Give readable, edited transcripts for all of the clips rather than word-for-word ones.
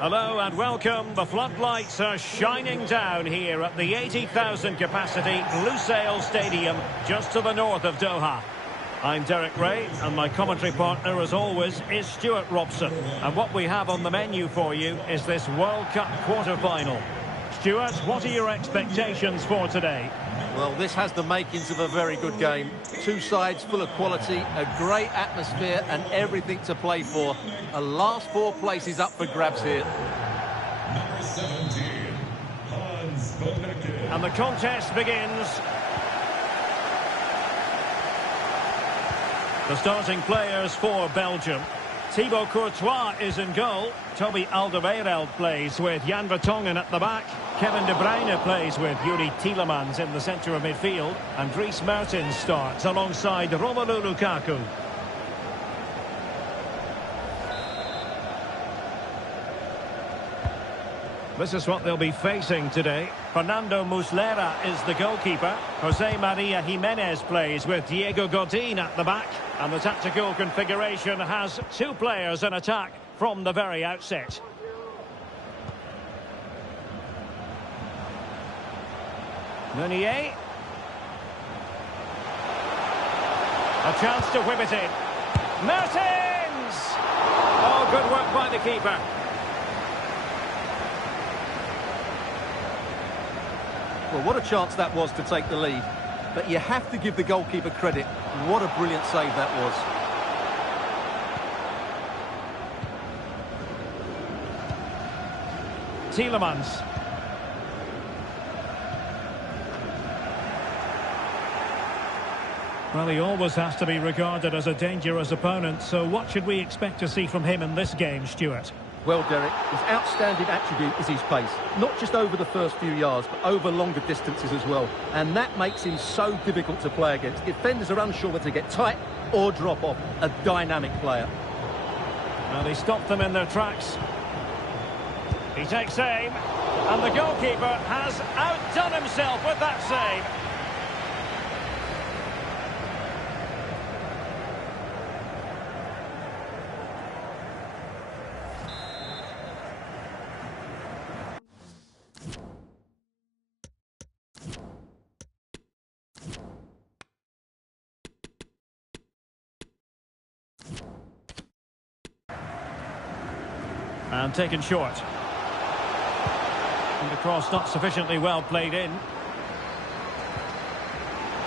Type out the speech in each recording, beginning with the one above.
Hello and welcome. The floodlights are shining down here at the 80,000 capacity Lusail Stadium, just to the north of Doha. I'm Derek Ray, and my commentary partner, as always, is Stuart Robson. And what we have on the menu for you is this World Cup quarter-final. Stuart, what are your expectations for today? Well, this has the makings of a very good game. Two sides full of quality, a great atmosphere and everything to play for. A last four places up for grabs here. Number 17, and the contest begins. The starting players for Belgium. Thibaut Courtois is in goal. Toby Alderweireld plays with Jan Vertonghen at the back. Kevin De Bruyne plays with Yuri Tielemans in the centre of midfield. And Dries Mertens starts alongside Romelu Lukaku. This is what they'll be facing today. Fernando Muslera is the goalkeeper. Jose Maria Jimenez plays with Diego Godin at the back. And the tactical configuration has two players in attack from the very outset. Meunier. A chance to whip it in. Mertens! Oh, good work by the keeper. Well, what a chance that was to take the lead. But you have to give the goalkeeper credit. What a brilliant save that was. Tielemans. Well, he always has to be regarded as a dangerous opponent, so what should we expect to see from him in this game, Stuart? Well, Derek, his outstanding attribute is his pace. Not just over the first few yards, but over longer distances as well. And that makes him so difficult to play against. Defenders are unsure whether to get tight or drop off. A dynamic player. Well, he stopped them in their tracks. He takes aim. And the goalkeeper has outdone himself with that save. And taken short. And the cross not sufficiently well played in.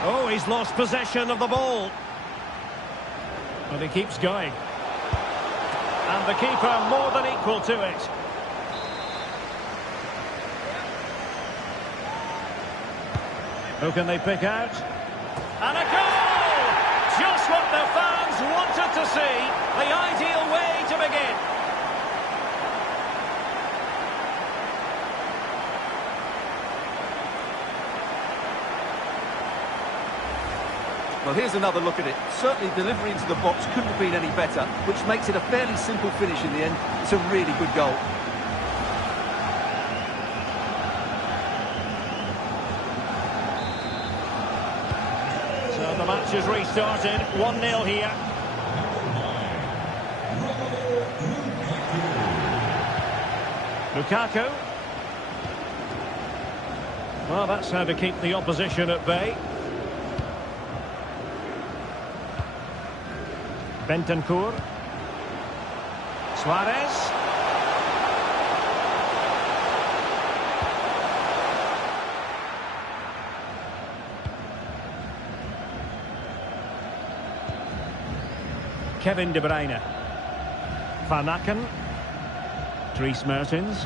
Oh, he's lost possession of the ball. But he keeps going. And the keeper more than equal to it. Who can they pick out? And a goal! Just what the fans wanted to see. The ideal way to begin. Well, here's another look at it. Certainly delivery into the box couldn't have been any better, which makes it a fairly simple finish in the end. It's a really good goal. So the match is restarted. 1-0 here. Lukaku. Well, that's how to keep the opposition at bay. Bentancur. Suarez. Kevin De Bruyne. Van Aken. Dries Mertens.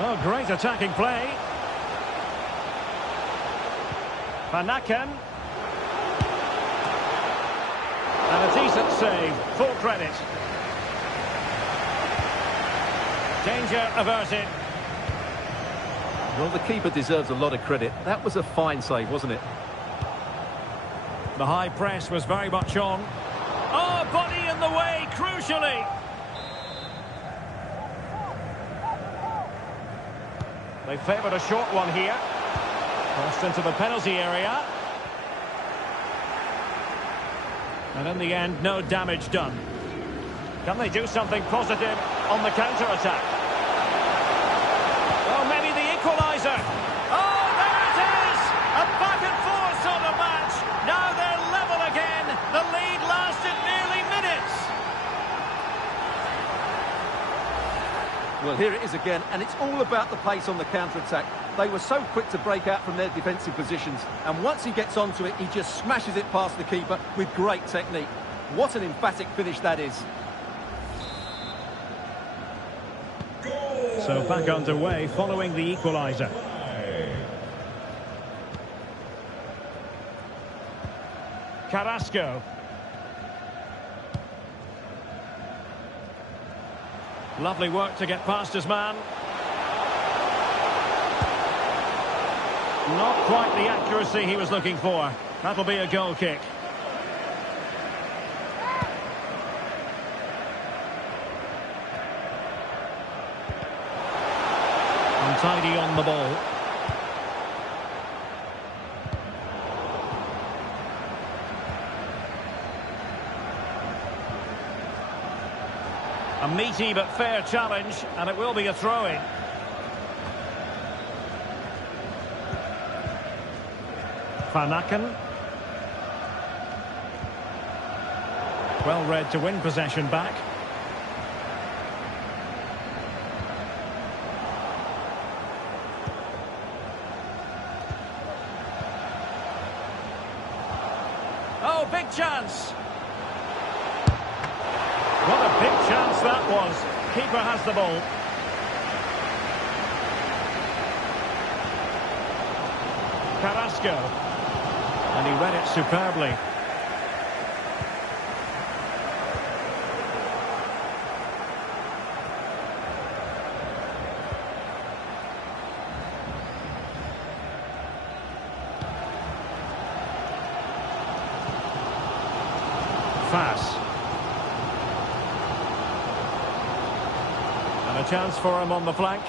Oh, great attacking play. Van Aken. And a decent save, full credit. Danger averted. Well, the keeper deserves a lot of credit. That was a fine save, wasn't it? The high press was very much on. Oh, body in the way, crucially. They favoured a short one here. Crossed into the penalty area. And in the end, no damage done. Can they do something positive on the counter-attack? Oh, maybe the equaliser. Oh, there it is! A back-and-forth sort of match. Now they're level again. The lead lasted nearly minutes. Well, here it is again, and it's all about the pace on the counter-attack. They were so quick to break out from their defensive positions, and once he gets onto it, he just smashes it past the keeper with great technique. What an emphatic finish that is. So back underway following the equaliser. Carrasco. Lovely work to get past his man. Not quite the accuracy he was looking for. That'll be a goal kick. Untidy on the ball. A meaty but fair challenge, and it will be a throw-in. Van Aken. Well read to win possession back. Oh, big chance. What a big chance that was. Keeper has the ball. Carrasco. And he read it superbly. Fast. And a chance for him on the flank.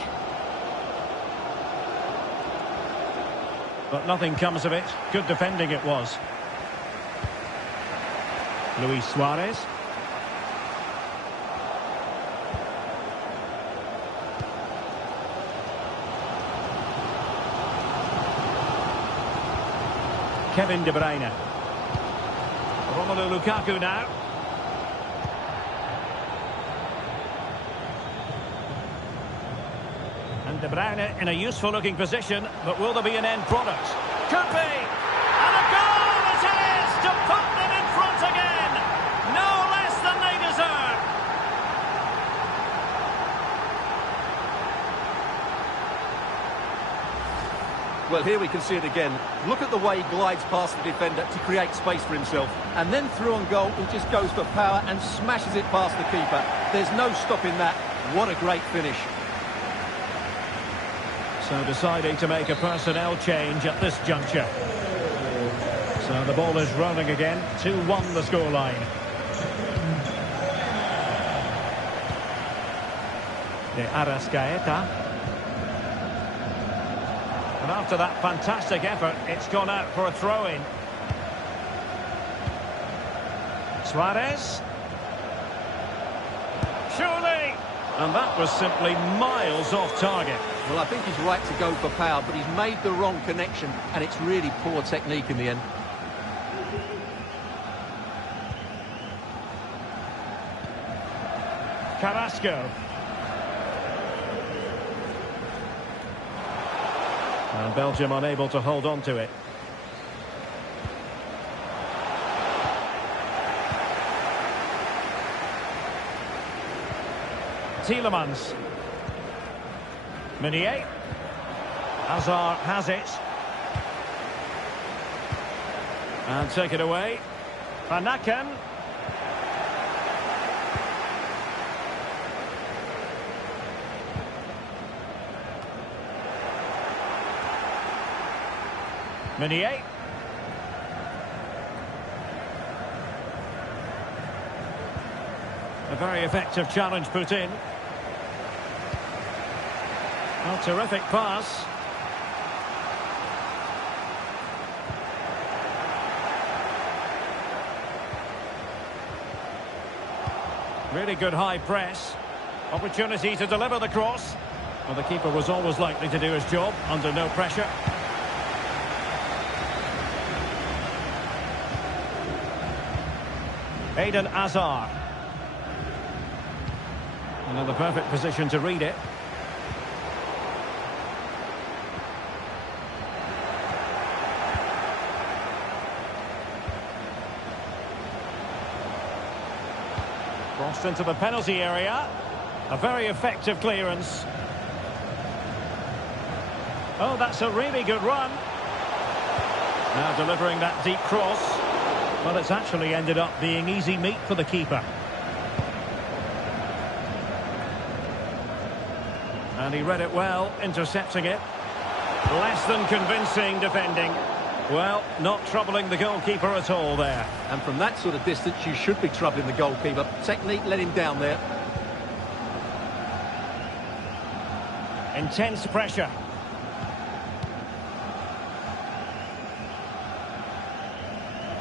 But nothing comes of it. Good defending it was. Luis Suarez. Kevin De Bruyne. Romelu Lukaku now. And De Bruyne in a useful looking position, but will there be an end product? Could be! And a goal it is to put them in front again! No less than they deserve! Well, here we can see it again. Look at the way he glides past the defender to create space for himself. And then through on goal, he just goes for power and smashes it past the keeper. There's no stopping that. What a great finish. So deciding to make a personnel change at this juncture. So the ball is rolling again. 2-1 the scoreline. De Arrascaeta. And after that fantastic effort, it's gone out for a throw-in. Suarez. Surely! And that was simply miles off target. Well, I think he's right to go for power, but he's made the wrong connection, and it's really poor technique in the end. Carrasco. And Belgium unable to hold on to it. Tielemans. Meunier. Hazard has it. And take it away. Van Aken. Meunier. A very effective challenge put in. A terrific pass. Really good high press. Opportunity to deliver the cross. Well, the keeper was always likely to do his job under no pressure. Eden Hazard. Another perfect position to read it. Crossed into the penalty area. A very effective clearance. Oh, that's a really good run. Now delivering that deep cross. Well, it's actually ended up being easy meat for the keeper. And he read it well, intercepting it. Less than convincing defending. Well, not troubling the goalkeeper at all there. And from that sort of distance, you should be troubling the goalkeeper. Technique let him down there. Intense pressure.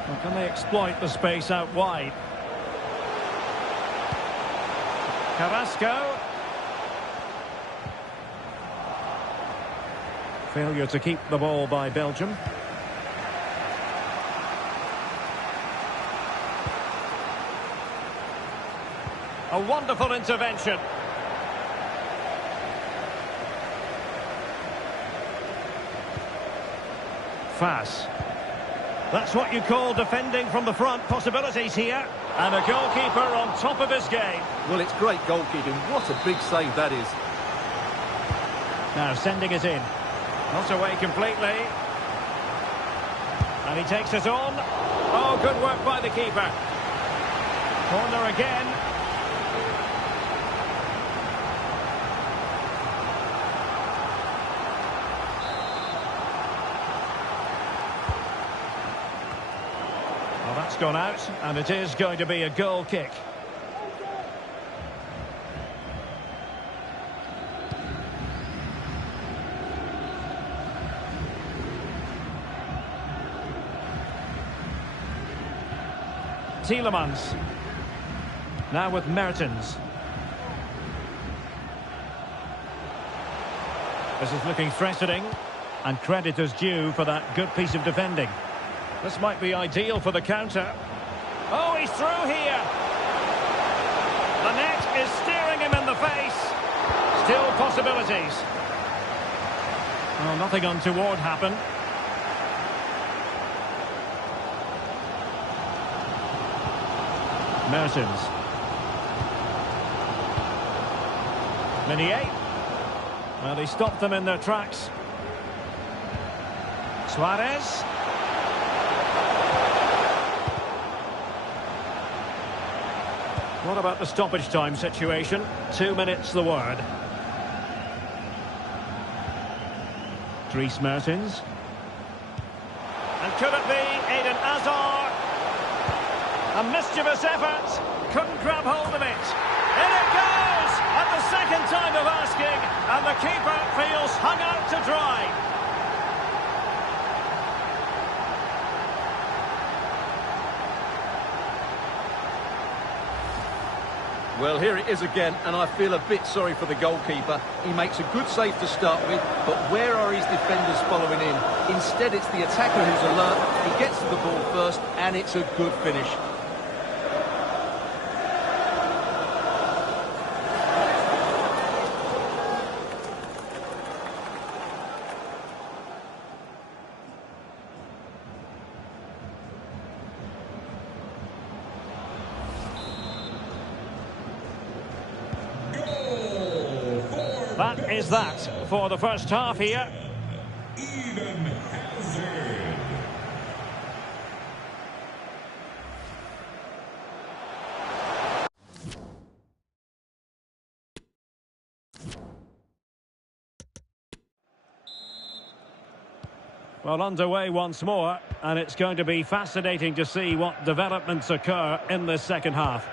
Well, can they exploit the space out wide? Carrasco. Failure to keep the ball by Belgium. A wonderful intervention. Fas. That's what you call defending from the front. Possibilities here. And a goalkeeper on top of his game. Well, it's great goalkeeping. What a big save that is. Now sending it in. Not away completely. And he takes it on. Oh, good work by the keeper. Corner again. Well, that's gone out, and it is going to be a goal kick. Tielemans. Now with Mertens. This is looking threatening, and credit is due for that good piece of defending. This might be ideal for the counter. Oh, he's through here. The net is staring him in the face. Still possibilities. Oh, nothing untoward happened. Mertens. Meunier. Well, he stopped them in their tracks. Suarez. What about the stoppage time situation? 2 minutes the word. Dries Mertens. And could it be Eden Hazard? A mischievous effort. Couldn't grab hold of it. In it goes! At the second time of asking. And the keeper feels hung out to dry. Well, here it is again, and I feel a bit sorry for the goalkeeper. He makes a good save to start with, but where are his defenders following in? Instead, it's the attacker who's alert. He gets to the ball first, and it's a good finish. That is that for the first half here. Eden Hazard. Well, underway once more, and it's going to be fascinating to see what developments occur in this second half.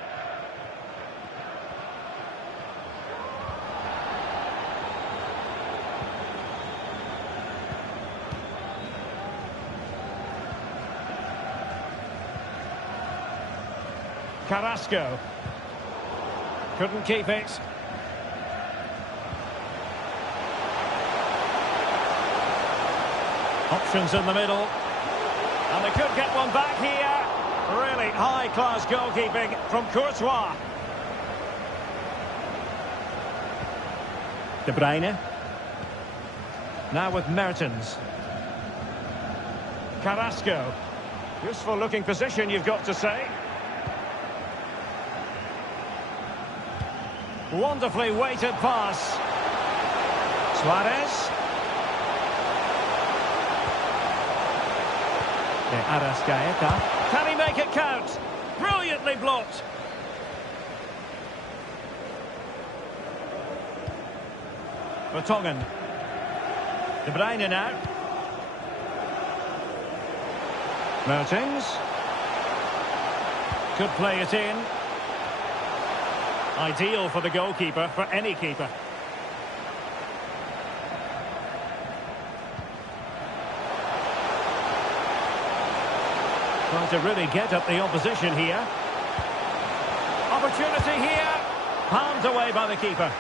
Carrasco. Couldn't keep it. Options in the middle. And they could get one back here. Really high-class goalkeeping from Courtois. De Bruyne. Now with Mertens. Carrasco. Useful looking position, you've got to say. Wonderfully weighted pass. Suarez. Arrascaeta. Can he make it count? Brilliantly blocked. Vertonghen. De Bruyne now. Mertens. Could play it in. Ideal for the goalkeeper, for any keeper. Trying to really get up the opposition here. Opportunity here. Palmed away by the keeper.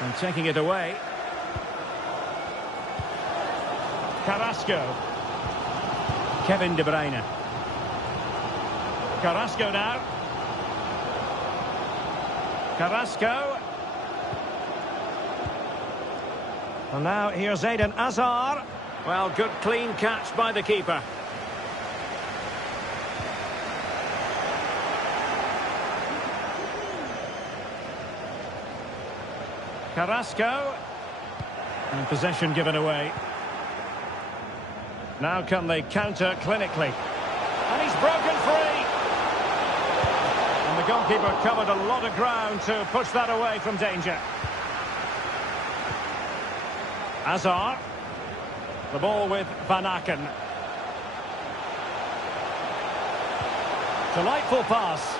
And taking it away. Carrasco. Kevin De Bruyne. Carrasco now. Carrasco. And now here's Eden Hazard. Well, good clean catch by the keeper. Carrasco. And possession given away. Now can they counter clinically? And he's broken free. And the goalkeeper covered a lot of ground to push that away from danger. Hazard. The ball with Van Aken. Delightful pass.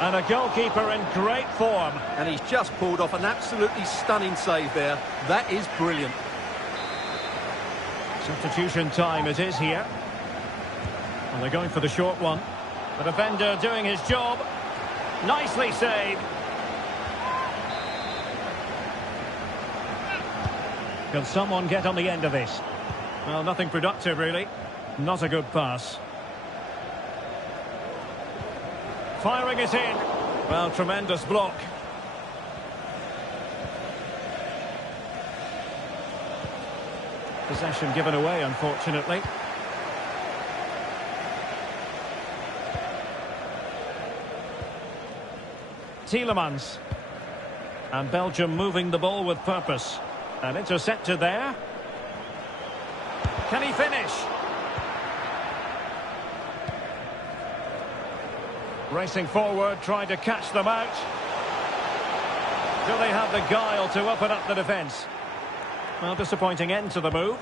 And a goalkeeper in great form. And he's just pulled off an absolutely stunning save there. That is brilliant. Substitution time it is here. And they're going for the short one. The defender doing his job. Nicely saved. Can someone get on the end of this? Well, nothing productive, really. Not a good pass. Firing it in. Well, tremendous block. Possession given away, unfortunately. Tielemans. And Belgium moving the ball with purpose. And intercepted there. Can he finish? Racing forward, trying to catch them out. Do they have the guile to open up the defence? Well, disappointing end to the move.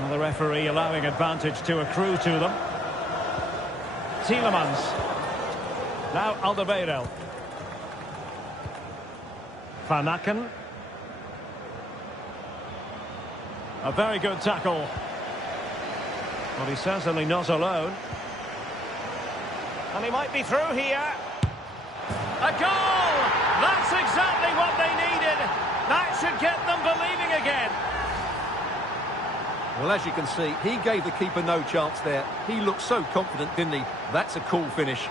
Well, the referee allowing advantage to accrue to them. Tielemans. Now Alderweireld. Van Aken. A very good tackle. Well, he's certainly not alone. And he might be through here. A goal! That's exactly what they needed. That should get them believing again. Well, as you can see, he gave the keeper no chance there. He looked so confident, didn't he? That's a cool finish.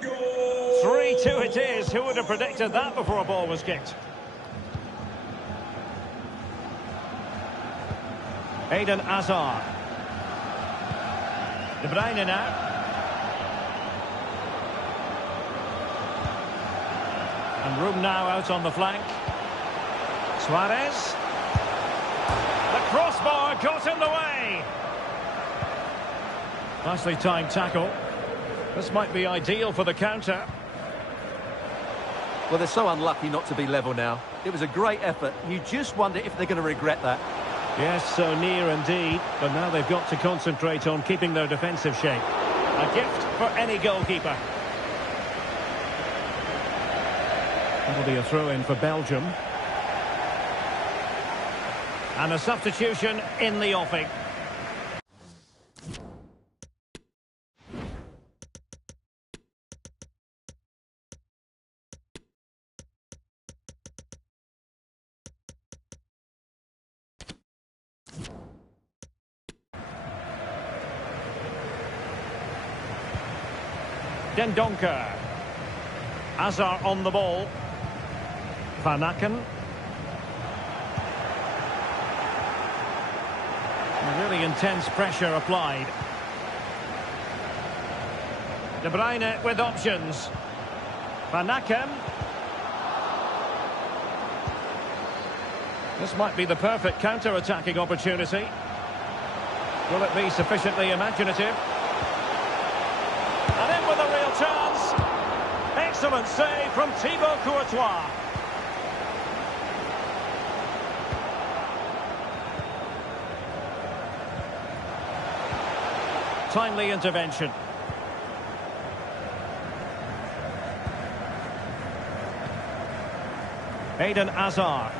Goal! 3-2 it is. Who would have predicted that before a ball was kicked? Eden Hazard. De Bruyne now. And room now out on the flank. Suarez. The crossbar got in the way. Nicely timed tackle. This might be ideal for the counter. Well, they're so unlucky not to be level now. It was a great effort. You just wonder if they're going to regret that. Yes, so near indeed. But now they've got to concentrate on keeping their defensive shape. A gift for any goalkeeper. That'll be a throw-in for Belgium. And a substitution in the offing. Dendoncker. Azar on the ball. Van Aken. Really intense pressure applied. De Bruyne with options. Van Aken. This might be the perfect counter-attacking opportunity. Will it be sufficiently imaginative? And in with a real chance. Excellent save from Thibaut Courtois. Timely intervention. Eden Hazard.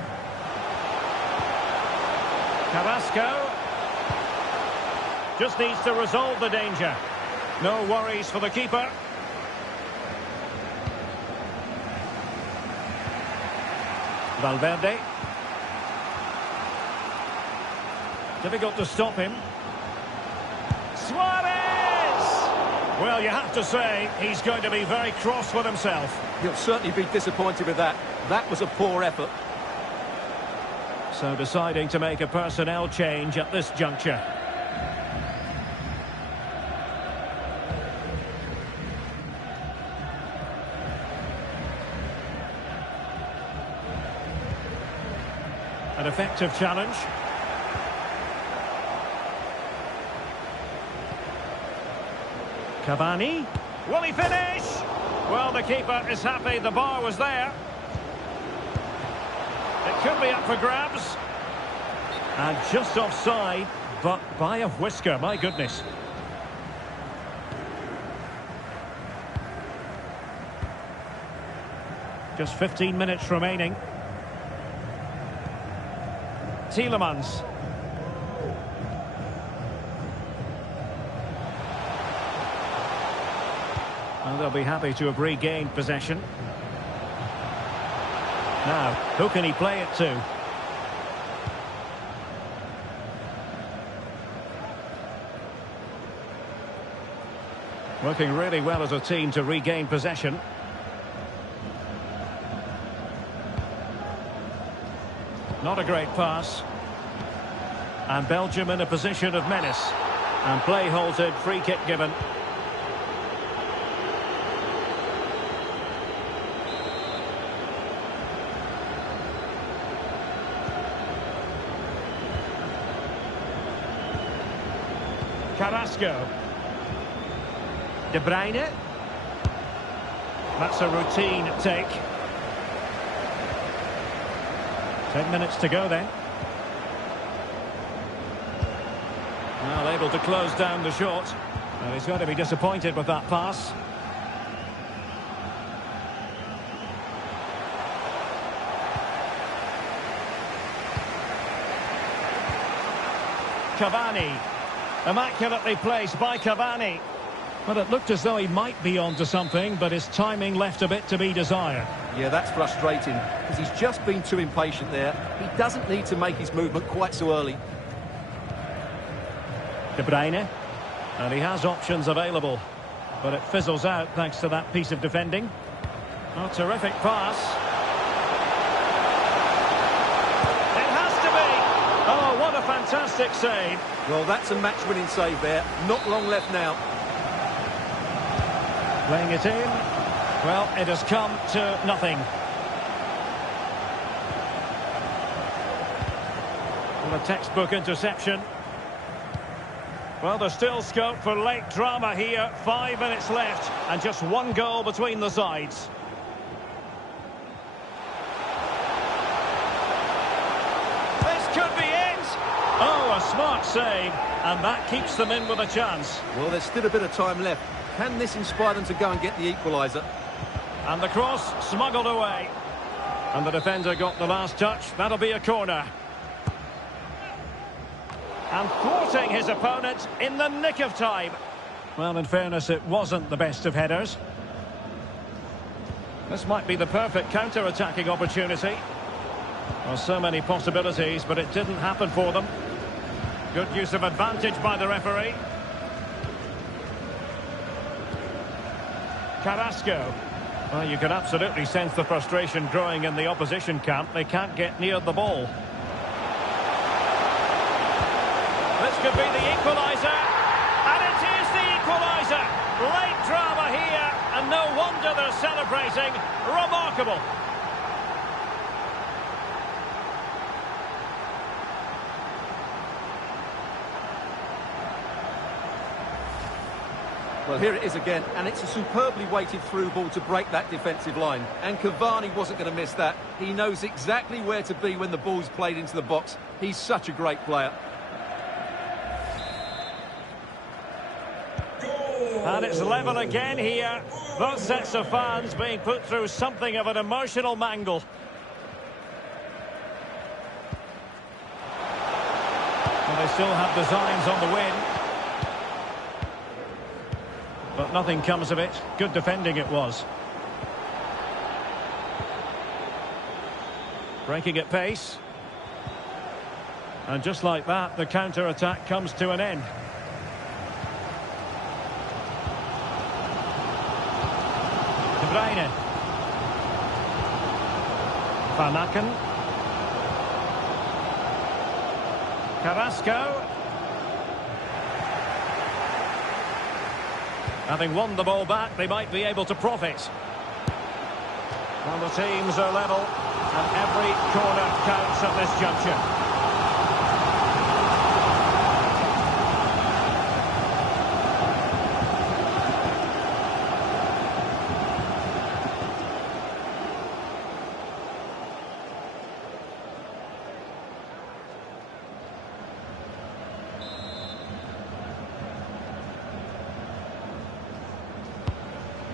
Carrasco. Just needs to resolve the danger. No worries for the keeper. Valverde. Difficult to stop him. Suarez! Well, you have to say, he's going to be very cross with himself. He'll certainly be disappointed with that. That was a poor effort. So deciding to make a personnel change at this juncture. An effective challenge. Cavani. Will he finish? Well, the keeper is happy the bar was there. It could be up for grabs. And just offside, but by a whisker, my goodness. Just 15 minutes remaining. Tielemans. And they'll be happy to have regained possession. Now, who can he play it to? Working really well as a team to regain possession. Not a great pass. And Belgium in a position of menace. And play halted, free kick given. Carrasco. De Bruyne. That's a routine take. 10 minutes to go then. Well, able to close down the shot. And he's going to be disappointed with that pass. Cavani. Immaculately placed by Cavani. Well, it looked as though he might be onto something, but his timing left a bit to be desired. Yeah, that's frustrating, because he's just been too impatient there. He doesn't need to make his movement quite so early. De Bruyne. And he has options available, but it fizzles out thanks to that piece of defending. Oh, terrific pass. It has to be! Oh, what a fantastic save. Well, that's a match-winning save there. Not long left now. Playing it in. Well, it has come to nothing. Well, a textbook interception. Well, there's still scope for late drama here. 5 minutes left and just one goal between the sides. Oh, a smart save, and that keeps them in with a chance. Well, there's still a bit of time left. Can this inspire them to go and get the equaliser? And the cross smuggled away. And the defender got the last touch. That'll be a corner. And thwarting his opponent in the nick of time. Well, in fairness, it wasn't the best of headers. This might be the perfect counter-attacking opportunity. Well, so many possibilities, but it didn't happen for them. Good use of advantage by the referee. Carrasco. Well, you can absolutely sense the frustration growing in the opposition camp. They can't get near the ball. This could be the equaliser. And it is the equaliser. Late drama here, and no wonder they're celebrating. Remarkable. Well, here it is again, and it's a superbly weighted through ball to break that defensive line. And Cavani wasn't going to miss that. He knows exactly where to be when the ball's played into the box. He's such a great player. And it's level again here. Both sets of fans being put through something of an emotional mangle. And they still have designs on the win. But nothing comes of it. Good defending it was. Breaking at pace. And just like that, the counter-attack comes to an end. De Bruyne. Van Aken. Carrasco. Having won the ball back, they might be able to profit. Well, the teams are level, and every corner counts at this juncture.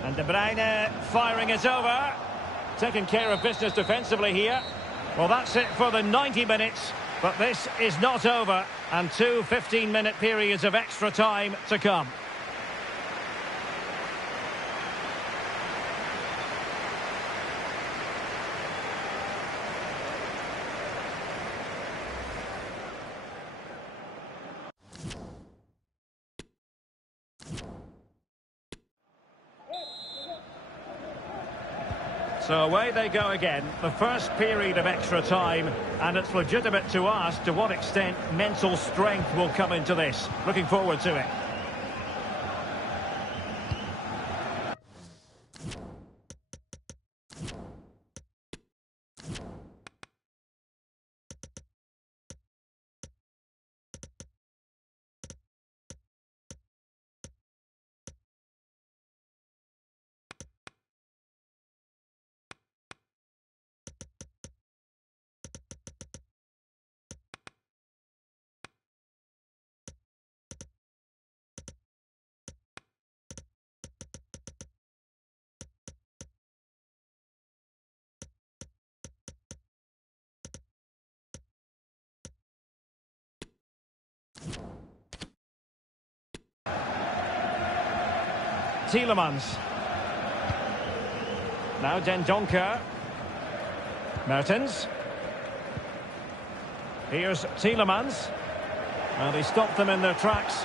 And De Bruyne firing it over. Taking care of business defensively here. Well, that's it for the 90 minutes. But this is not over. And two 15-minute periods of extra time to come. So away they go again, the first period of extra time, and it's legitimate to ask to what extent mental strength will come into this. Looking forward to it. Tielemans. Now Dendoncker. Mertens. Here's Tielemans. Well, he stopped them in their tracks.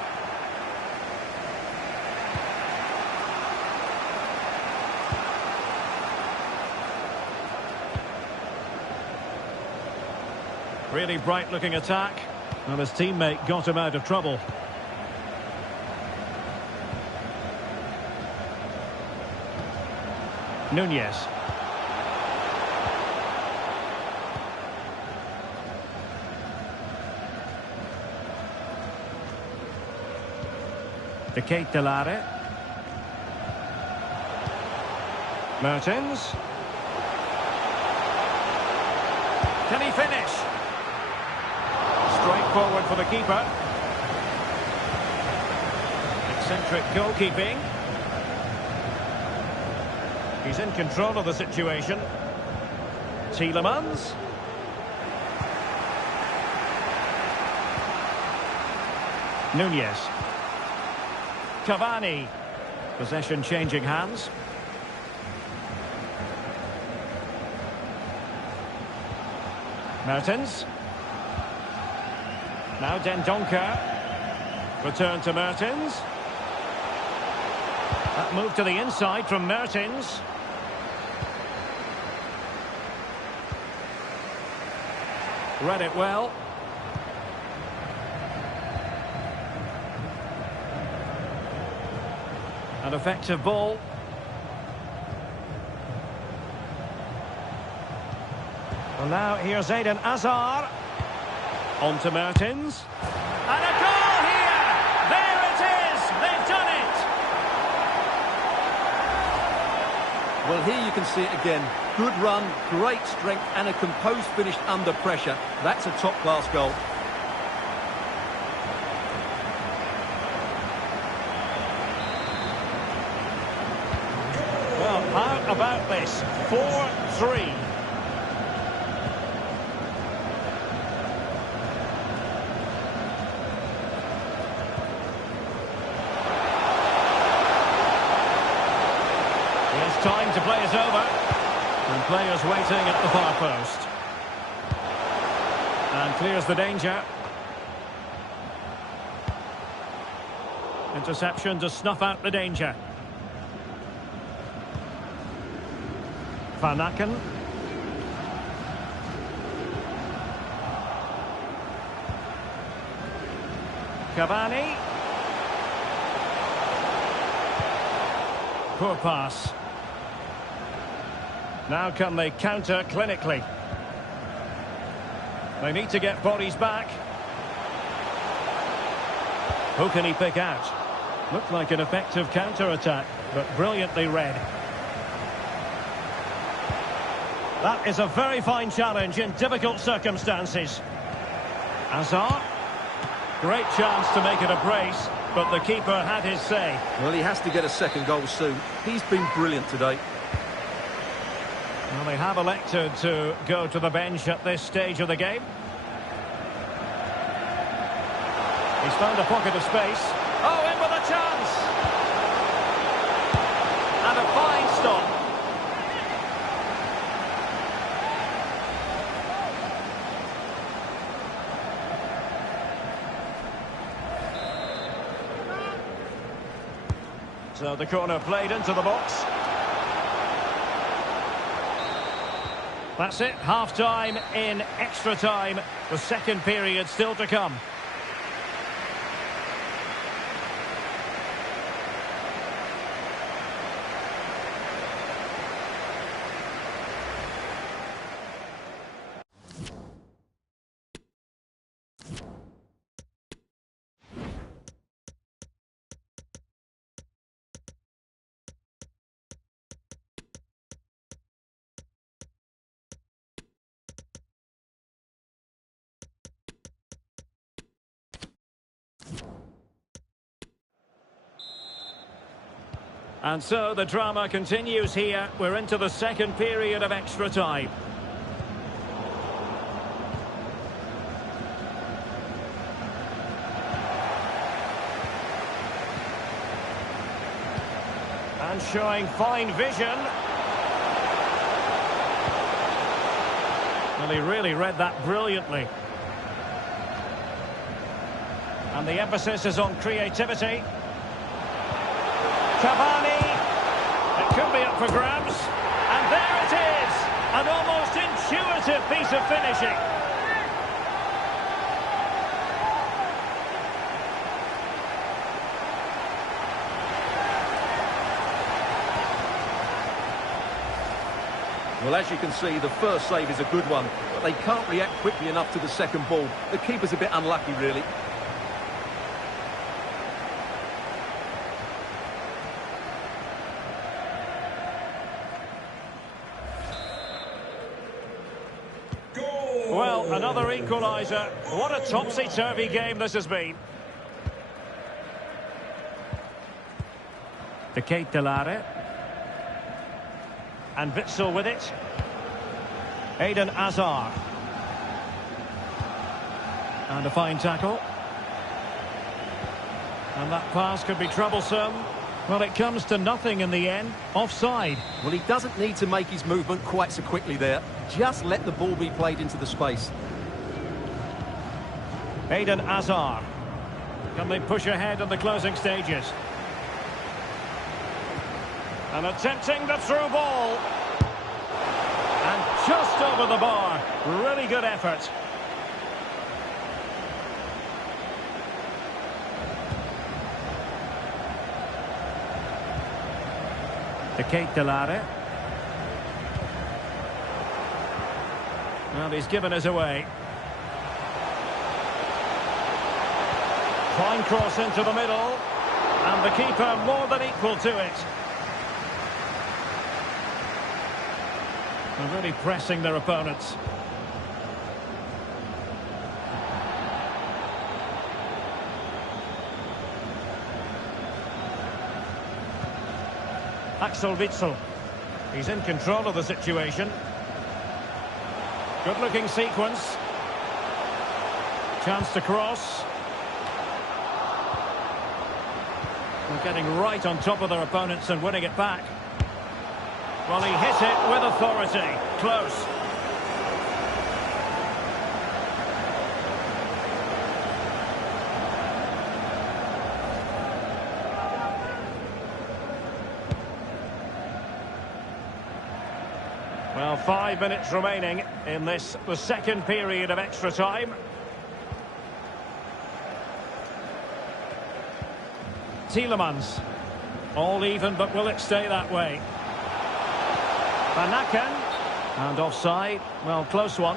Really bright-looking attack. Well, his teammate got him out of trouble. Nunez. De Ketelare. Mertens. Can he finish? Straight forward for the keeper. Eccentric goalkeeping. He's in control of the situation. Tielemans. Nunez. Cavani. Possession changing hands. Mertens. Now Dendoncker. Return to Mertens. That move to the inside from Mertens. Read it well. An effective ball. Well, now here's Eden Hazard. On to Mertens. And a goal here! There it is! They've done it! Well, here you can see it again. Good run, great strength, and a composed finish under pressure. That's a top-class goal. Well, how about this? 4-3. Time to play is over. And players waiting at the far post. And clears the danger. Interception to snuff out the danger. Van Aken. Cavani. Poor pass. Now can they counter clinically? They need to get bodies back. Who can he pick out? Looked like an effective counter-attack, but brilliantly read. That is a very fine challenge in difficult circumstances. Hazard. Great chance to make it a brace, but the keeper had his say. Well, he has to get a second goal soon. He's been brilliant today. Well, they have elected to go to the bench at this stage of the game. He's found a pocket of space. Oh, in with a chance! And a fine stop. So the corner played into the box. That's it, half-time in extra time. The second period still to come. And so the drama continues here. We're into the second period of extra time. And showing fine vision. Well, he really read that brilliantly. And the emphasis is on creativity. Cavani, it could be up for grabs, and there it is, an almost intuitive piece of finishing. Well, as you can see, the first save is a good one, but they can't react quickly enough to the second ball. The keeper's a bit unlucky, really. Goal! Well, another equaliser. What a topsy-turvy game this has been. De Ketelare. And Witsel with it. Eden Hazard. And a fine tackle. And that pass could be troublesome. Well, it comes to nothing in the end. Offside. Well, he doesn't need to make his movement quite so quickly there. Just let the ball be played into the space. Eden Hazard. Can they push ahead in the closing stages? And attempting the through ball. And just over the bar. Really good effort. De Ketelare. And he's given us away. Fine cross into the middle. And the keeper more than equal to it. They're really pressing their opponents. Axel Witsel. He's in control of the situation. Good-looking sequence. Chance to cross. They're getting right on top of their opponents and winning it back. Well, he hit it with authority. Close. Well, 5 minutes remaining in this, the second period of extra time. Tielemans. All even, but will it stay that way? Van Aken. And offside. Well, close one.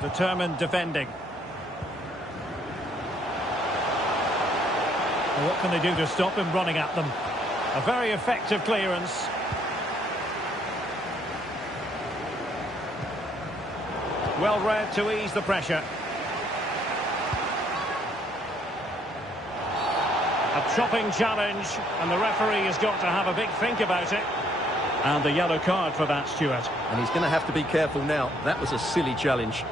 Determined defending. Well, what can they do to stop him running at them? A very effective clearance. Well read to ease the pressure. A chopping challenge, and the referee has got to have a big think about it. And the yellow card for that, Stuart. And he's going to have to be careful now. That was a silly challenge.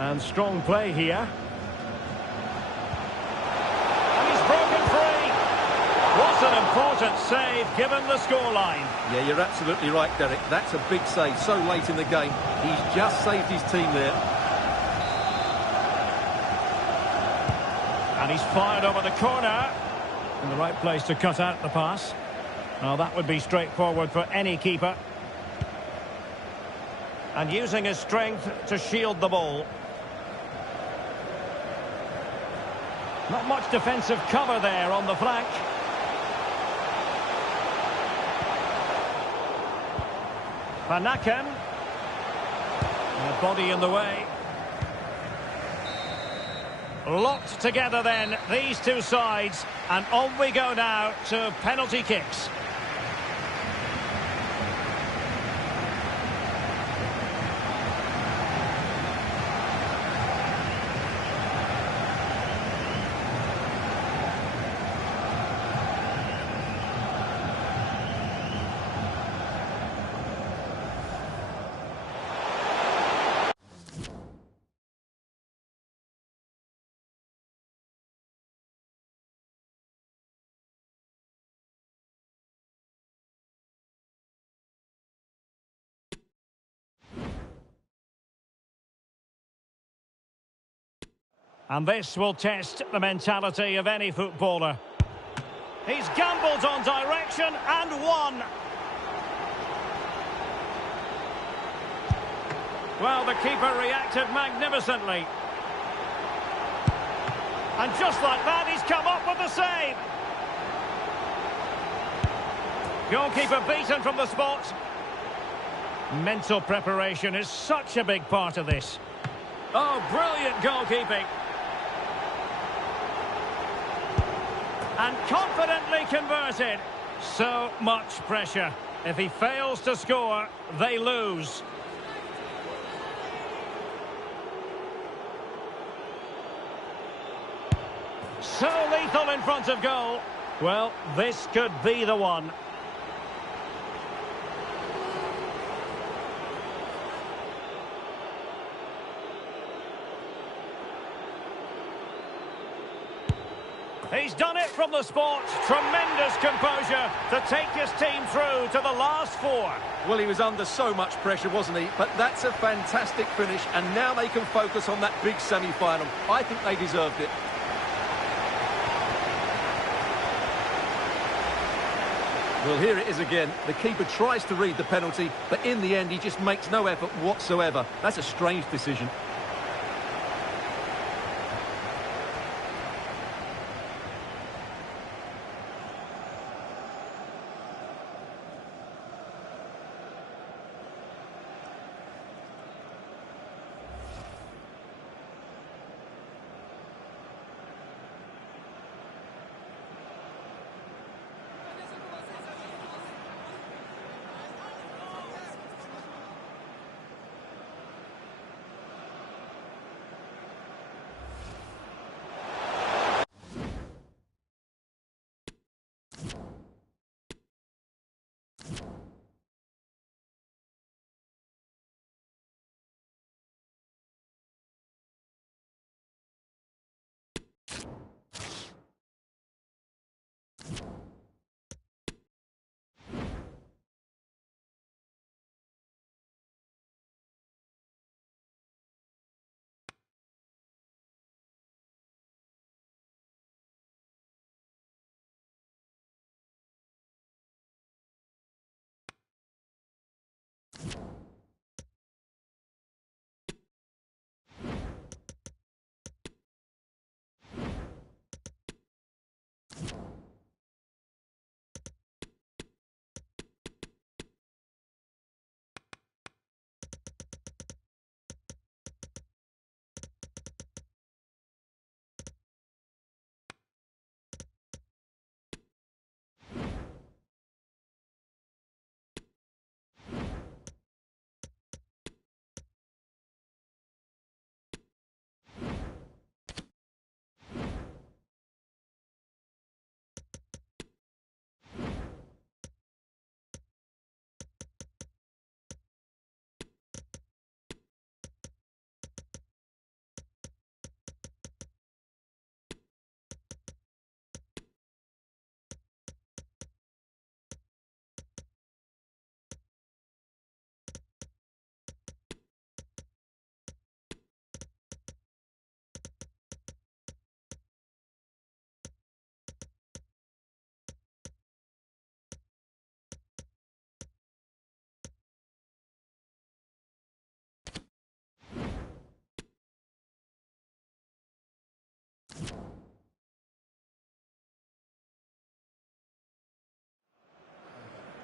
And strong play here. And he's broken free. What an important save given the scoreline. Yeah, you're absolutely right, Derek. That's a big save so late in the game. He's just saved his team there. And he's fired over the corner. In the right place to cut out the pass. Well, that would be straightforward for any keeper. And using his strength to shield the ball. Not much defensive cover there on the flank. Van Aken. Body in the way. Locked together then, these two sides. And on we go now to penalty kicks. And this will test the mentality of any footballer. He's gambled on direction and won. Well, the keeper reacted magnificently. And just like that, he's come up with the save. Goalkeeper beaten from the spot. Mental preparation is such a big part of this. Oh, brilliant goalkeeping. And confidently converted. So much pressure. If he fails to score, they lose. So lethal in front of goal. Well, this could be the one. He's done it from the spot. Tremendous composure to take his team through to the last four. Well, he was under so much pressure, wasn't he? But that's a fantastic finish, and now they can focus on that big semi-final. I think they deserved it. Well, here it is again. The keeper tries to read the penalty, but in the end, he just makes no effort whatsoever. That's a strange decision.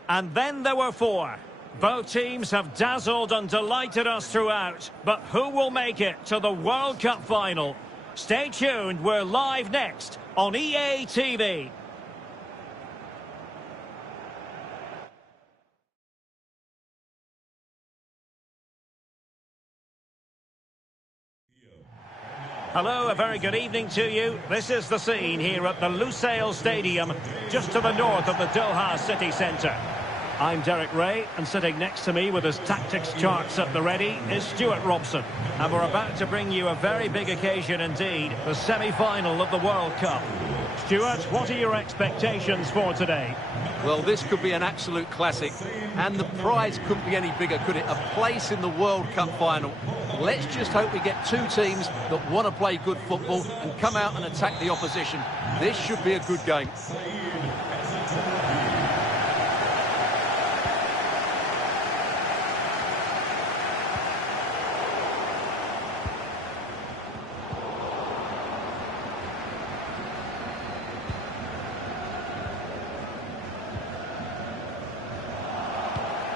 And then there were four. Both teams have dazzled and delighted us throughout. But who will make it to the World Cup final? Stay tuned, we're live next on EA TV. Hello, a very good evening to you. This is the scene here at the Lusail Stadium, just to the north of the Doha city centre. I'm Derek Ray, and sitting next to me with his tactics charts at the ready is Stuart Robson. And we're about to bring you a very big occasion indeed, the semi-final of the World Cup. Stuart, what are your expectations for today? Well, this could be an absolute classic, and the prize couldn't be any bigger, could it? A place in the World Cup final. Let's just hope we get two teams that want to play good football and come out and attack the opposition. This should be a good game.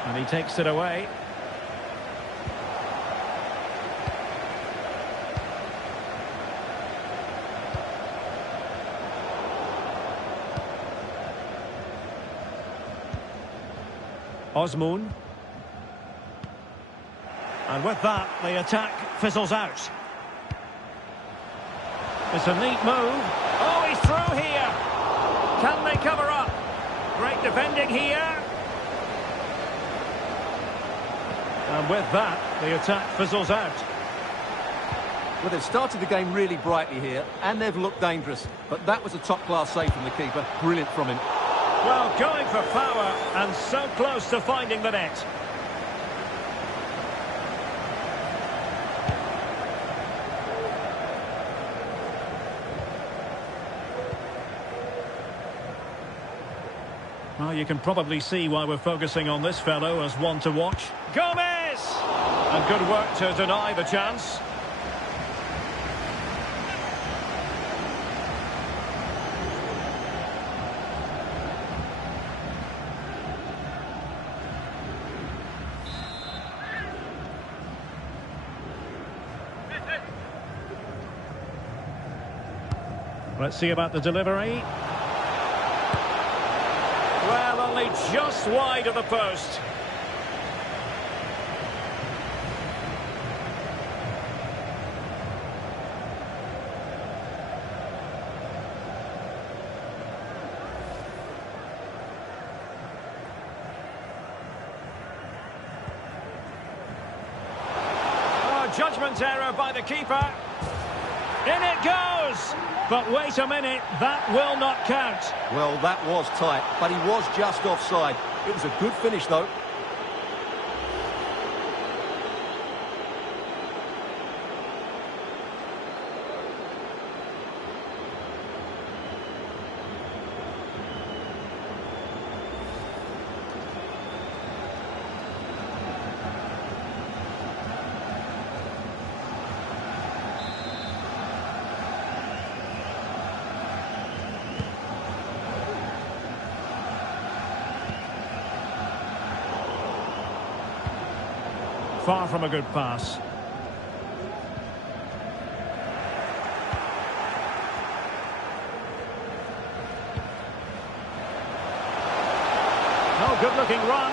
And he takes it away. Osmoon. And with that, the attack fizzles out. It's a neat move. Oh, he's through here. Can they cover up? Great defending here. And with that, the attack fizzles out. Well, they've started the game really brightly here, and they've looked dangerous. But that was a top-class save from the keeper. Brilliant from him. Well, going for power, and so close to finding the net. Well, you can probably see why we're focusing on this fellow as one to watch. Gomez! And good work to deny the chance. Let's see about the delivery. Well, only just wide of the post. Oh, judgment error by the keeper. In it goes! But wait a minute, that will not count. Well, that was tight, but he was just offside. It was a good finish, though. Far from a good pass. Oh, good-looking run.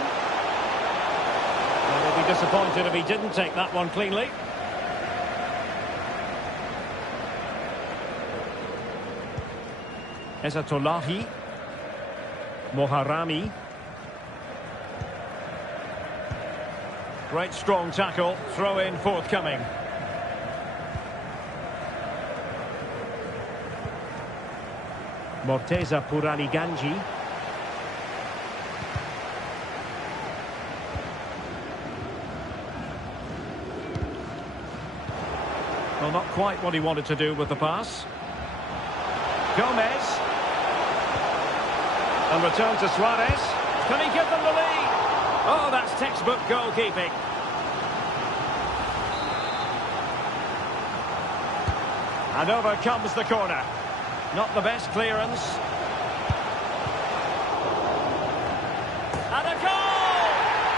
Well, he'll be disappointed if he didn't take that one cleanly. Ezatolahi. Moharami. Great strong tackle, throw in forthcoming. Morteza Puraliganji. Well, not quite what he wanted to do with the pass. Gomez. And return to Suarez. Can he give them the lead? Oh, that's textbook goalkeeping. And over comes the corner. Not the best clearance. And a goal!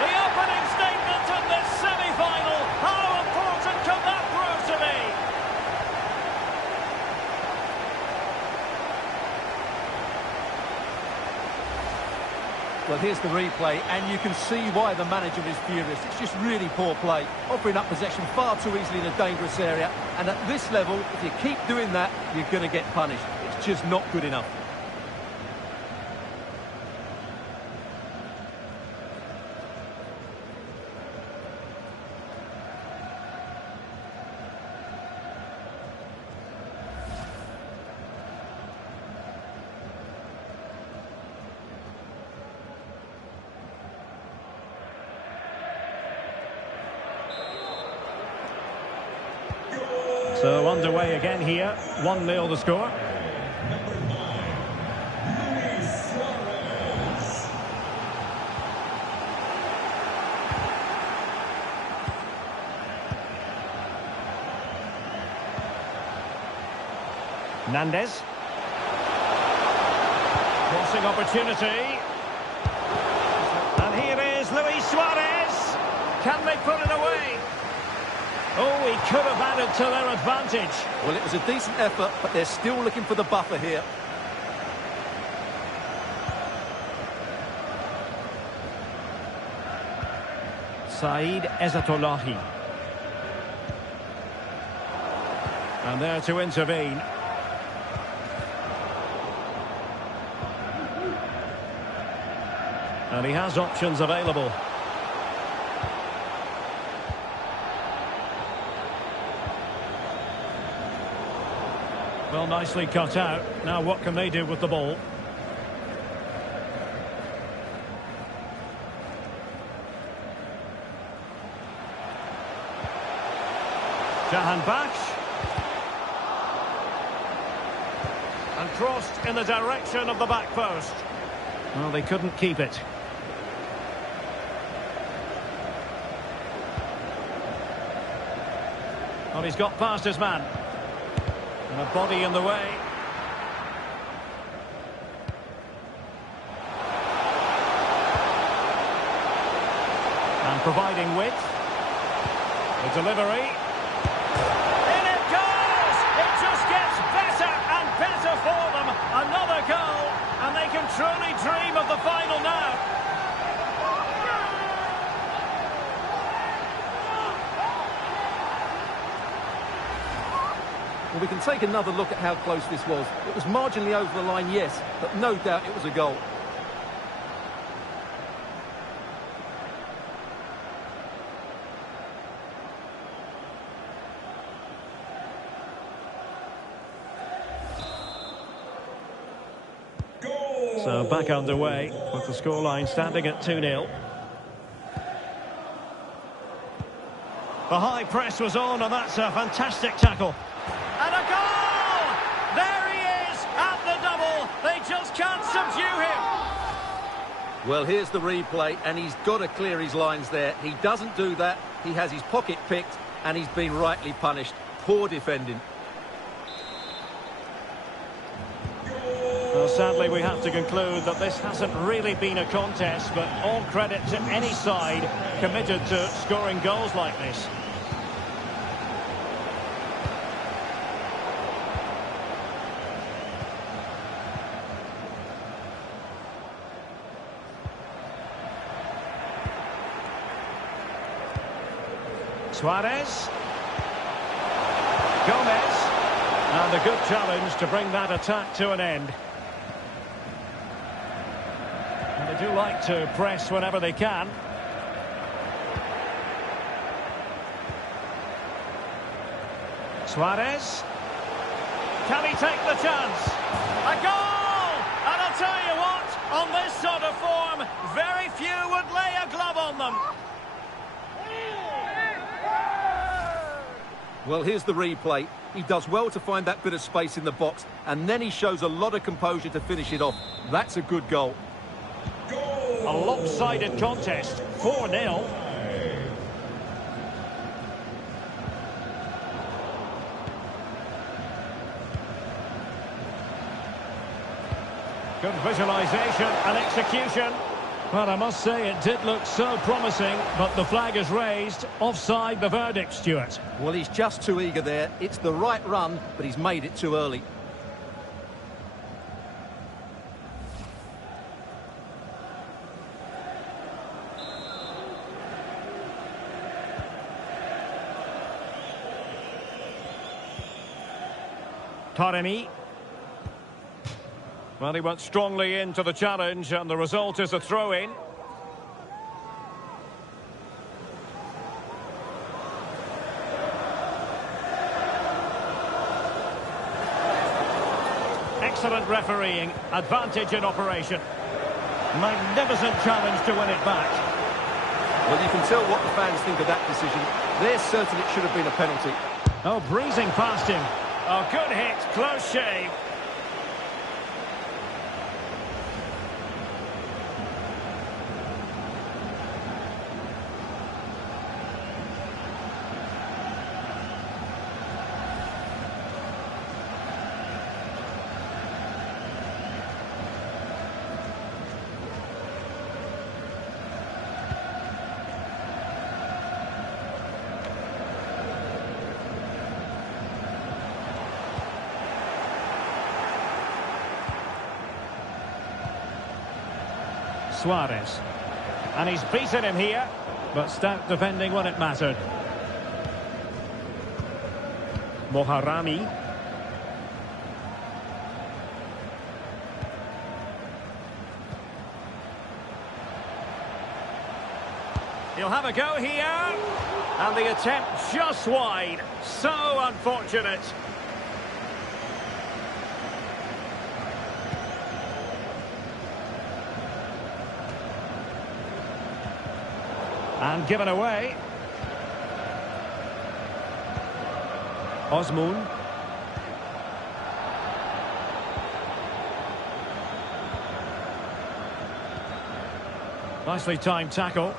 The opening statement in this semi-final. How important can that prove to be? Well, here's the replay, and you can see why the manager is furious. It's just really poor play, offering up possession far too easily in a dangerous area. And at this level, if you keep doing that, you're going to get punished. It's just not good enough. So underway again here. 1-0 the score. Nandez. Crossing opportunity. And here is Luis Suarez. Can they put it away? Oh, he could have added to their advantage. Well, it was a decent effort, but they're still looking for the buffer here. Said Ezatolahi. And there to intervene. And he has options available. Well, nicely cut out. Now what can they do with the ball? Jahan Baksh. And crossed in the direction of the back post. Well, they couldn't keep it. Well, he's got past his man. And a body in the way. And providing width. The delivery. In it goes! It just gets better and better for them. Another goal, and they can truly dream of the final now. Well, we can take another look at how close this was. It was marginally over the line, yes, but no doubt it was a goal. So back underway with the scoreline standing at 2-0. The high press was on, and that's a fantastic tackle. And a goal! There he is at the double. They just can't subdue him. Well, here's the replay, and he's got to clear his lines there. He doesn't do that. He has his pocket picked, and he's been rightly punished. Poor defending. Well, sadly, we have to conclude that this hasn't really been a contest, but all credit to any side committed to scoring goals like this. Suarez. Gomez. And a good challenge to bring that attack to an end. And they do like to press whenever they can. Suarez. Can he take the chance? A goal! And I'll tell you what, on this sort of form, very few would lay a glove on them. Well, here's the replay. He does well to find that bit of space in the box, and then he shows a lot of composure to finish it off. That's a good goal. A lopsided contest, 4-0. Good visualisation and execution. Well, I must say it did look so promising, but the flag is raised. Offside the verdict, Stuart. Well, he's just too eager there. It's the right run, but he's made it too early. Taremi. Well, he went strongly into the challenge, and the result is a throw-in. Excellent refereeing, advantage in operation. Magnificent challenge to win it back. Well, you can tell what the fans think of that decision. They're certain it should have been a penalty. Oh, breezing past him. Oh, good hit, close shave. Suarez. And he's beaten him here, but stout defending when it mattered. Moharami. He'll have a go here. And the attempt just wide. So unfortunate. And given away. Osmoon. Nicely timed tackle.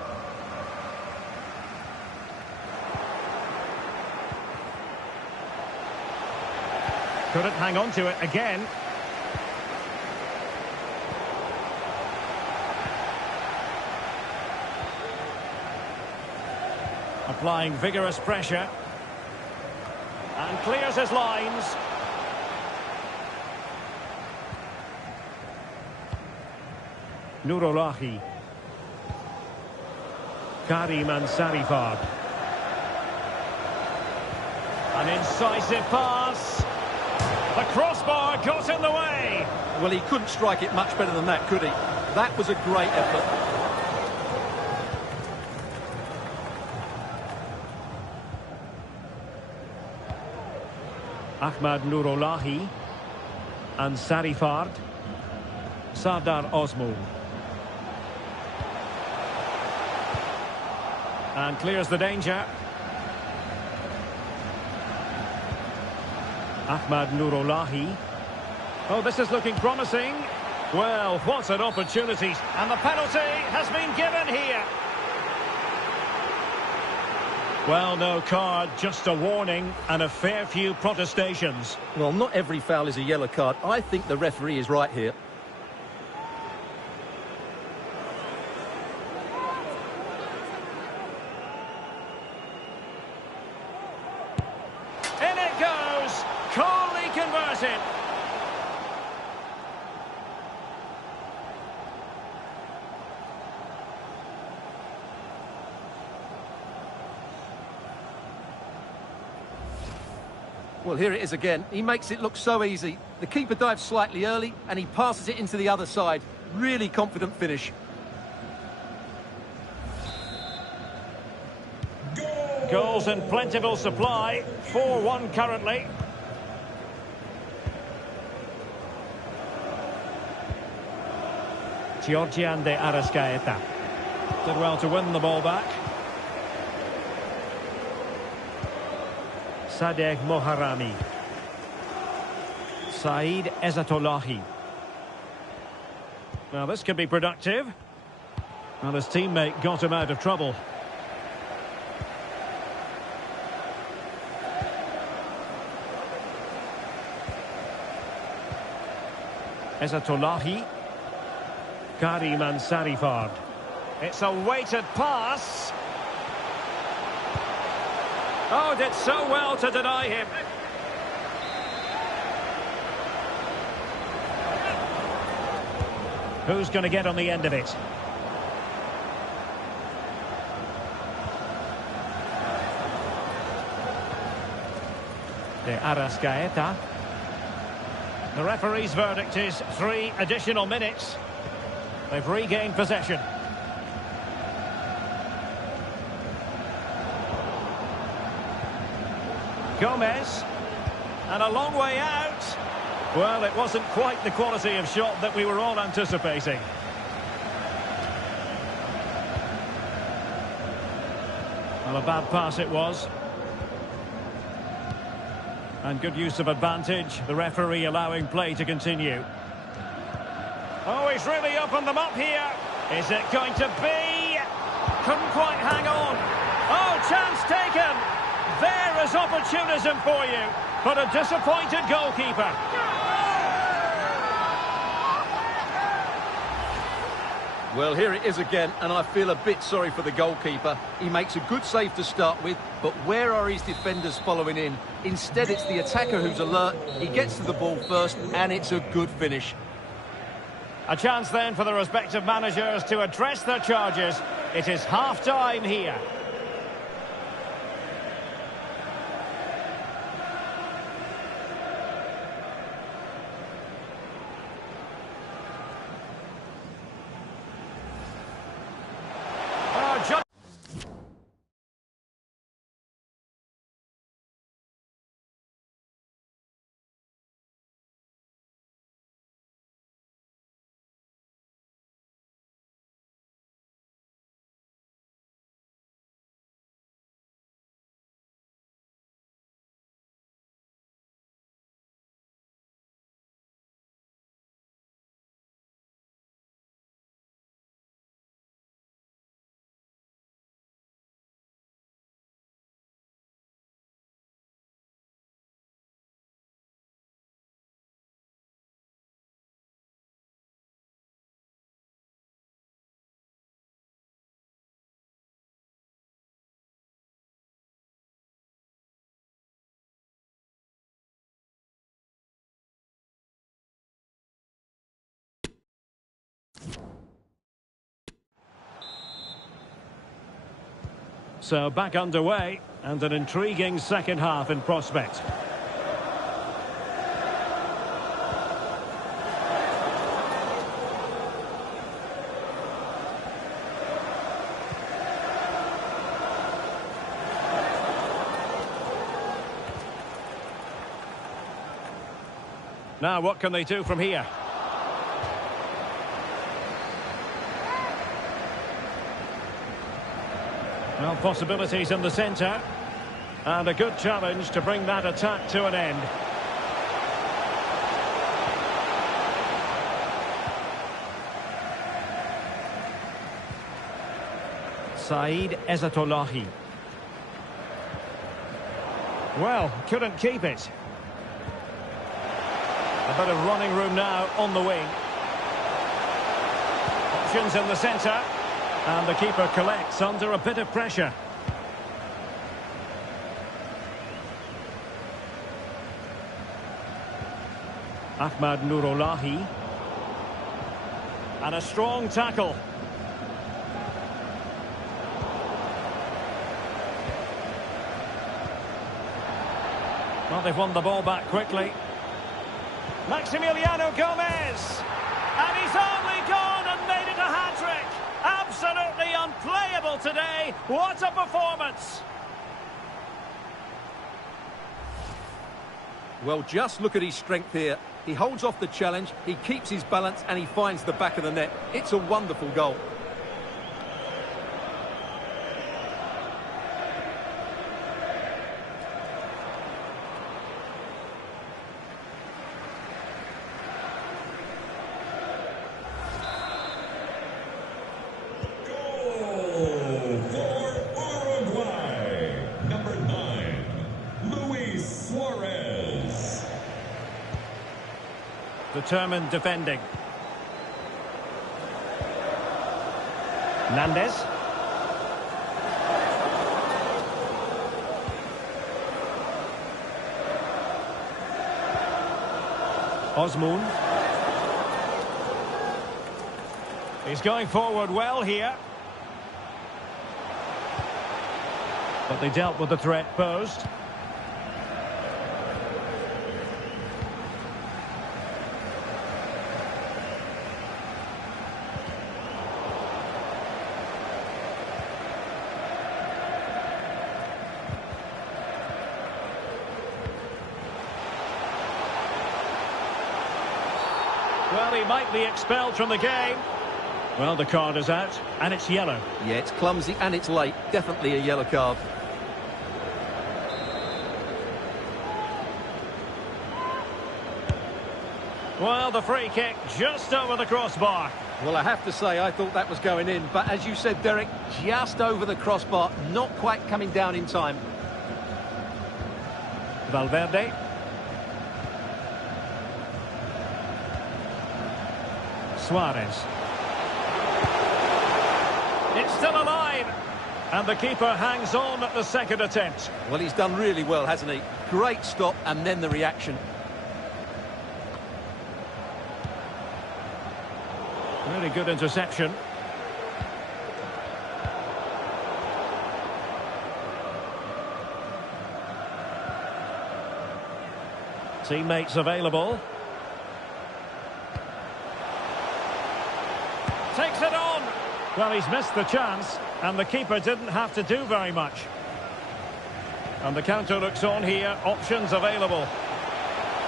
Couldn't hang on to it again. Applying vigorous pressure. And clears his lines. Nurolahi. Karim and Sarifard. An incisive pass. The crossbar got in the way. Well, he couldn't strike it much better than that, could he? That was a great effort. Ahmad Nurolahi and Sarifard. Sardar Osmoon. And clears the danger. Ahmad Nurolahi. Oh, this is looking promising. Well, what an opportunity. And the penalty has been given here. Well, no card, just a warning and a fair few protestations. Well, not every foul is a yellow card. I think the referee is right here. In it goes! Coolly converted! Well, here it is again. He makes it look so easy. The keeper dives slightly early, and he passes it into the other side. Really confident finish. Goals in plentiful supply. 4-1 currently. Georgian de Arrascaeta. Did well to win the ball back. Sadegh Moharami. Saeed Ezzatullahi. Now this could be productive. Well, his teammate got him out of trouble. Ezzatullahi. Karim and Sarifard. It's a weighted pass. Oh, did so well to deny him. Who's going to get on the end of it? De Arrascaeta. The referee's verdict is 3 additional minutes. They've regained possession. Gomez. And a long way out. Well, it wasn't quite the quality of shot that we were all anticipating. Well, a bad pass it was. And good use of advantage. The referee allowing play to continue. Oh, he's really opened them up here. Is it going to be? Couldn't quite hang on. Oh, chance taken. There is opportunism for you. But a disappointed goalkeeper. Well, here it is again, and I feel a bit sorry for the goalkeeper. He makes a good save to start with, but where are his defenders following in? Instead, it's the attacker who's alert. He gets to the ball first, and it's a good finish. A chance then for the respective managers to address their charges. It is half-time here. So back underway, and an intriguing second half in prospect. Now what can they do from here? Well, possibilities in the centre. And a good challenge to bring that attack to an end. Saeed Ezzatullahi. Well, couldn't keep it. A bit of running room now on the wing. Options in the centre. And the keeper collects under a bit of pressure. Ahmad Nurullahi. And a strong tackle. Well, they've won the ball back quickly. Maximiliano Gomez. And he's only gone and made it a hat-trick. Absolutely unplayable today. What a performance. Well, just look at his strength here. He holds off the challenge, he keeps his balance, and he finds the back of the net. It's a wonderful goal. Goal for Uruguay. Number 9, Luis Suarez. Determined defending. Nandez. Osmoon. He's going forward well here. But they dealt with the threat posed. Well, he might be expelled from the game. Well, the card is out, and it's yellow. Yeah, it's clumsy and it's late. Definitely a yellow card. Well, the free kick just over the crossbar. Well, I have to say, I thought that was going in. But as you said, Derek, just over the crossbar, not quite coming down in time. Valverde. Suarez. It's still alive. And the keeper hangs on at the second attempt. Well, he's done really well, hasn't he? Great stop, and then the reaction. Really good interception. Teammates available. Takes it on. Well, he's missed the chance, and the keeper didn't have to do very much. And the counter looks on here. Options available.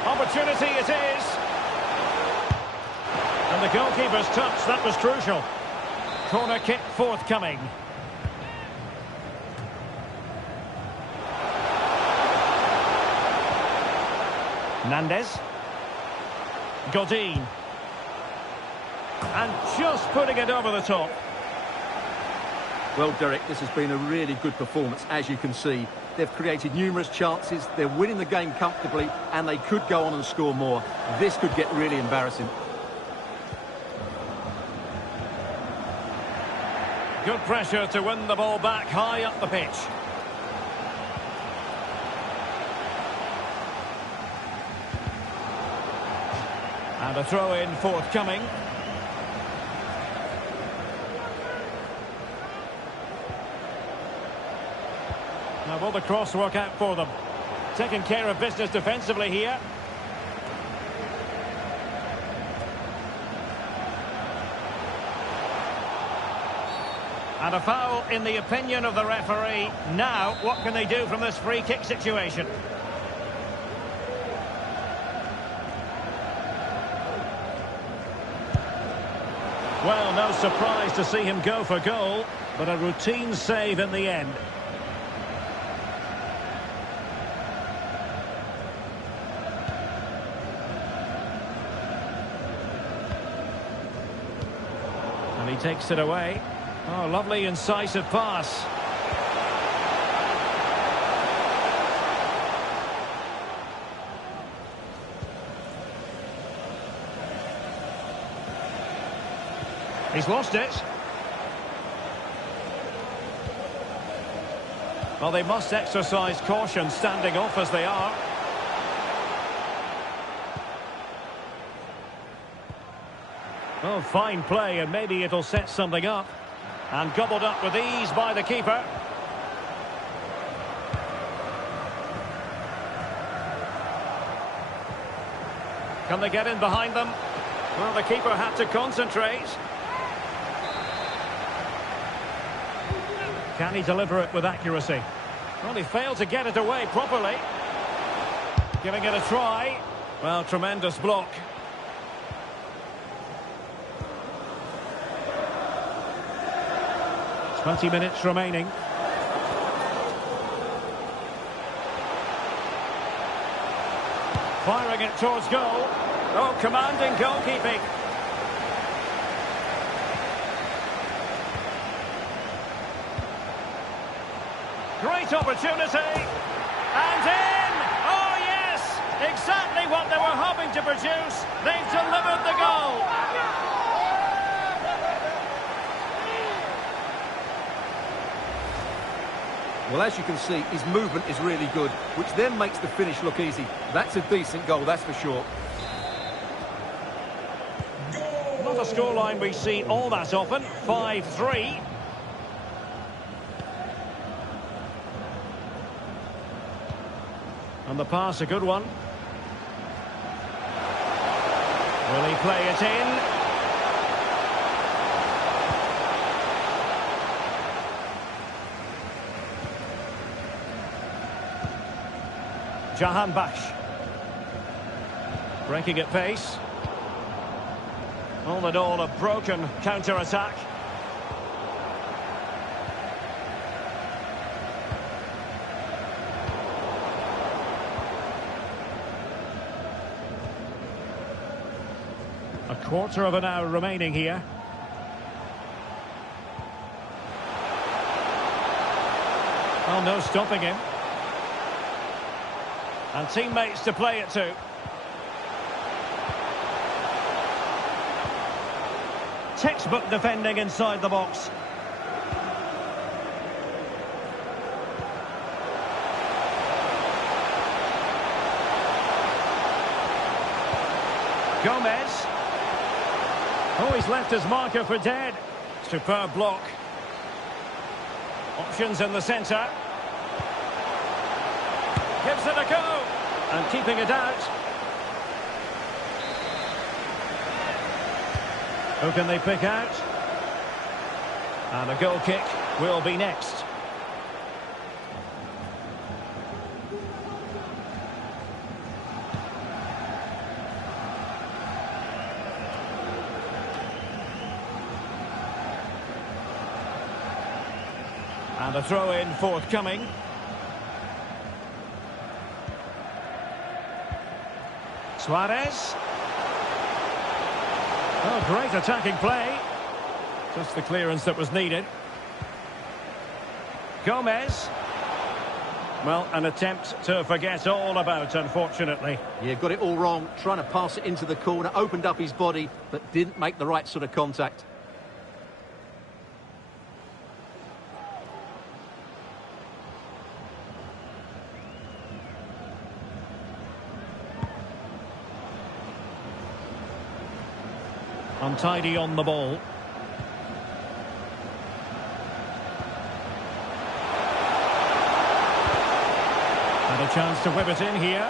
Opportunity it is. And the goalkeeper's touch, that was crucial. Corner kick forthcoming. Nandez. Godin. And just putting it over the top. Well, Derek, this has been a really good performance, as you can see. They've created numerous chances, they're winning the game comfortably, and they could go on and score more. This could get really embarrassing. Good pressure to win the ball back high up the pitch. And a throw-in forthcoming. Now will the cross work out for them? Taking care of business defensively here. And a foul in the opinion of the referee. Now, what can they do from this free kick situation? Well, no surprise to see him go for goal, but a routine save in the end. And he takes it away. Oh, lovely incisive pass. He's lost it. Well, they must exercise caution standing off as they are. Oh, fine play, and maybe it'll set something up. And gobbled up with ease by the keeper. Can they get in behind them? Well, the keeper had to concentrate. Can he deliver it with accuracy? Well, he failed to get it away properly. Giving it a try. Well, tremendous block. Twenty minutes remaining. Firing it towards goal. Oh, commanding goalkeeping. Great opportunity. And in! Oh, yes! Exactly what they were hoping to produce. They've delivered the goal. Well, as you can see, his movement is really good, which then makes the finish look easy. That's a decent goal, that's for sure. Not a scoreline we see all that often. 5-3. And the pass, a good one. Will he play it in? Jahan Bash. Breaking at pace. All in all, a broken counter-attack. A quarter of an hour remaining here. Oh, no stopping him. And teammates to play it to. Textbook defending inside the box. Gomez. Oh, he's left his marker for dead. Superb block. Options in the centre. Gives it a go. And keeping it out. Who can they pick out? And a goal kick will be next. And a throw-in forthcoming. Suarez. Oh, great attacking play. Just the clearance that was needed. Gomez. Well, an attempt to forget all about, unfortunately. Yeah, got it all wrong. Trying to pass it into the corner, opened up his body, but didn't make the right sort of contact. Untidy on the ball. And a chance to whip it in here.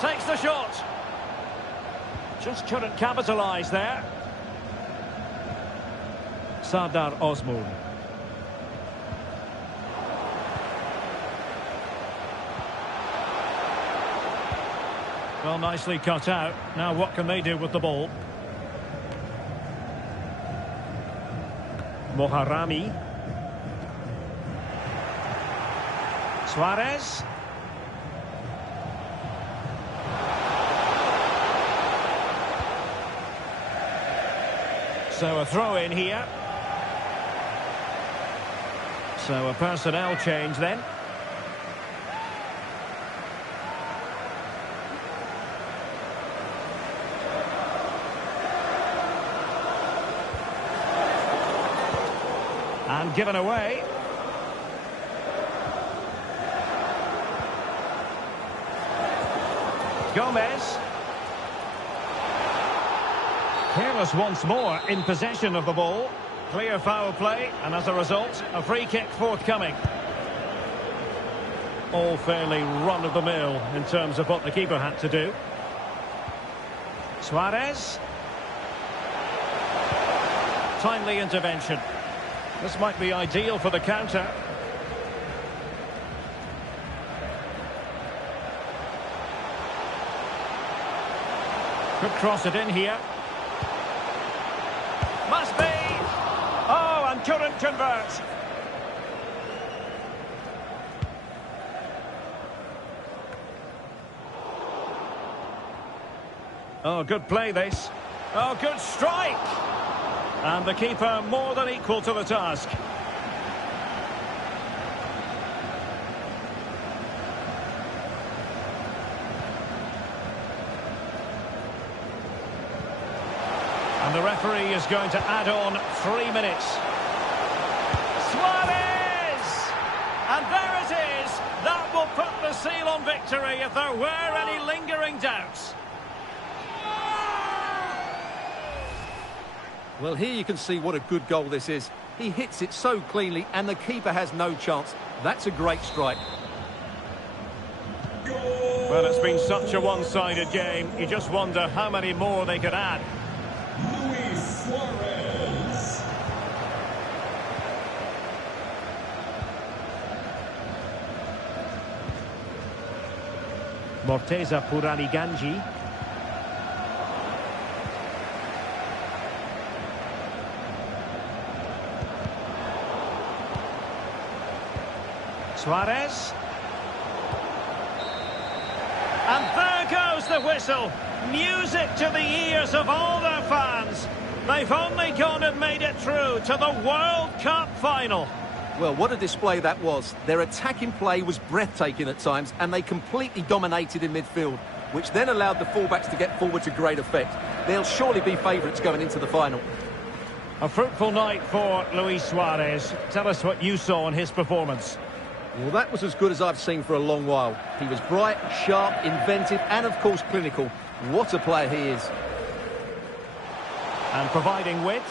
Takes the shot. Just couldn't capitalise there. Sardar Osman. Well, nicely cut out. Now what can they do with the ball? Moharami. Suarez. So a throw in here. So a personnel change then. And given away. Gomez. Careless once more in possession of the ball. Clear foul play, and as a result, a free kick forthcoming. All fairly run-of-the-mill in terms of what the keeper had to do. Suarez. Timely intervention. This might be ideal for the counter. Could cross it in here. Must be! Oh, and couldn't convert. Oh, good play this. Oh, good strike! And the keeper more than equal to the task. And the referee is going to add on 3 minutes. Suarez! And there it is! That will put the seal on victory if there were any lingering doubts. Well, here you can see what a good goal this is. He hits it so cleanly and the keeper has no chance. That's a great strike. Well, it's been such a one-sided game. You just wonder how many more they could add. Luis Suarez. Morteza Puraniganji. Suarez. And there goes the whistle. Music to the ears of all their fans. They've only gone and made it through to the World Cup final. Well, what a display that was. Their attacking play was breathtaking at times, and they completely dominated in midfield, which then allowed the fullbacks to get forward to great effect. They'll surely be favourites going into the final. A fruitful night for Luis Suarez. Tell us what you saw in his performance. Well, that was as good as I've seen for a long while. He was bright, sharp, inventive, and of course clinical. What a player he is. And providing width.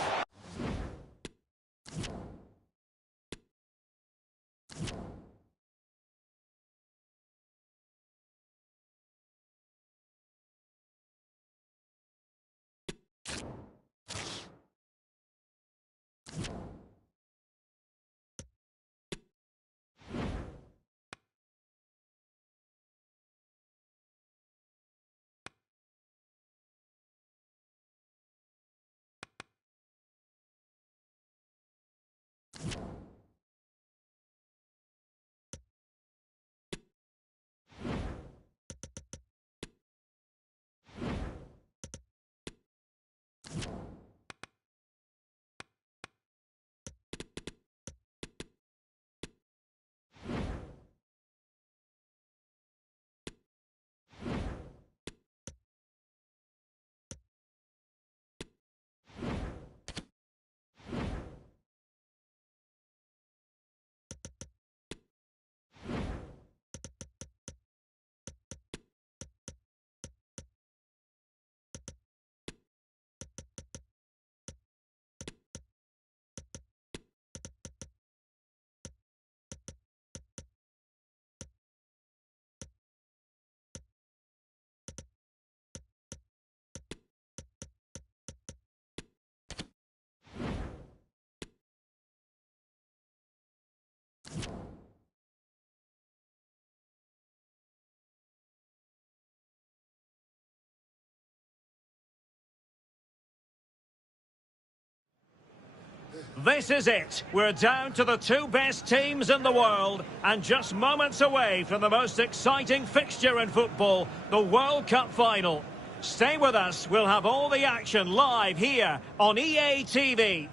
This is it. We're down to the two best teams in the world and just moments away from the most exciting fixture in football, the World Cup final. Stay with us. We'll have all the action live here on EA TV.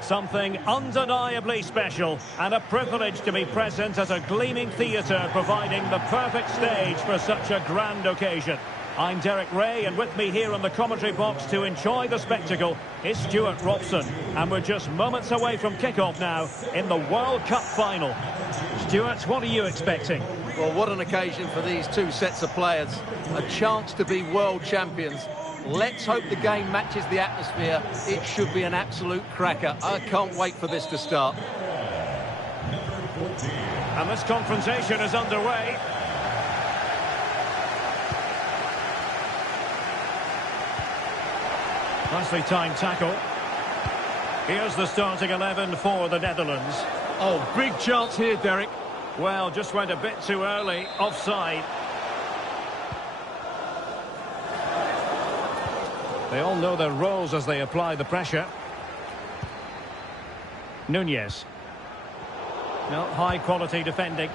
Something undeniably special and a privilege to be present at a gleaming theatre providing the perfect stage for such a grand occasion. I'm Derek Ray, and with me here in the commentary box to enjoy the spectacle is Stuart Robson. And we're just moments away from kick-off now in the World Cup final. Stuart, what are you expecting? Well, what an occasion for these two sets of players. A chance to be world champions. Let's hope the game matches the atmosphere. It should be an absolute cracker. I can't wait for this to start. And this confrontation is underway. Nicely timed tackle. Here's the starting 11 for the Netherlands. Oh, big chance here, Derek. Well, just went a bit too early. Offside. They all know their roles as they apply the pressure. Nunez. No, high quality defending.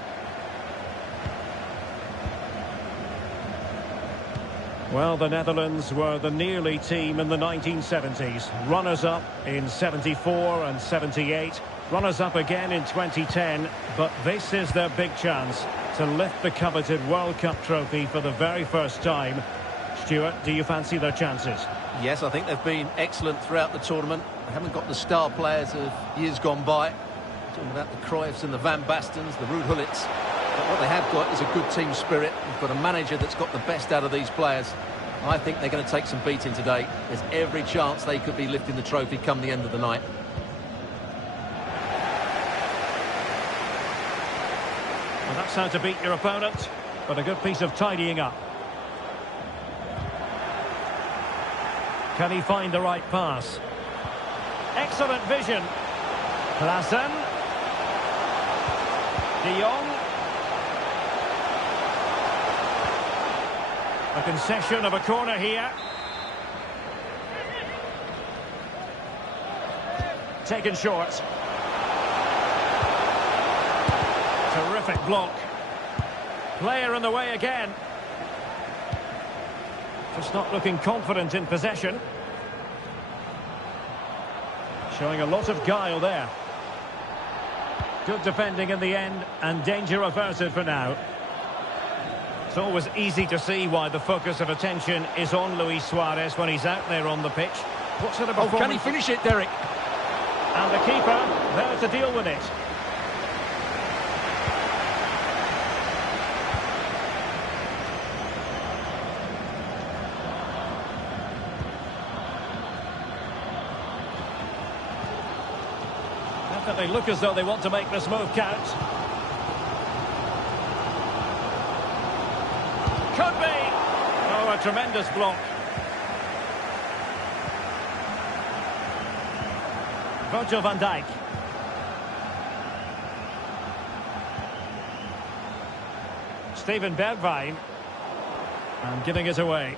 Well, the Netherlands were the nearly team in the 1970s. Runners-up in 74 and 78. Runners-up again in 2010. But this is their big chance to lift the coveted World Cup trophy for the very first time. Stuart, do you fancy their chances? Yes, I think they've been excellent throughout the tournament. They haven't got the star players of years gone by. Talking about the Cruyffs and the Van Bastens, the Ruud Gullits. But what they have got is a good team spirit. They've got a manager that's got the best out of these players. I think they're going to take some beating today. There's every chance they could be lifting the trophy come the end of the night. Well, that's how to beat your opponent, but a good piece of tidying up. Can he find the right pass? Excellent vision. Klaassen. De Jong. A concession of a corner here. Taken short. Perfect block. Player in the way again. Just not looking confident in possession. Showing a lot of guile there. Good defending in the end, and danger averted for now. It's always easy to see why the focus of attention is on Luis Suarez when he's out there on the pitch. What sort of performance? Can he finish it, Derek? And the keeper there to deal with it. They look as though they want to make this move count. Could be. Oh, a tremendous block. Virgil van Dijk. Steven Bergwijn. And giving it away.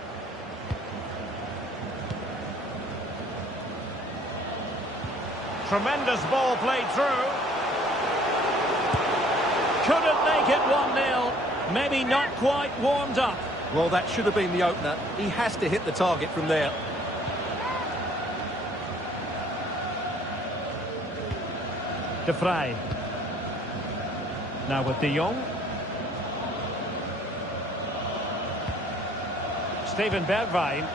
Tremendous ball played through. Couldn't make it 1-0. Maybe not quite warmed up. Well, that should have been the opener. He has to hit the target from there. De Vrij. Now with De Jong. Steven Bergwijn.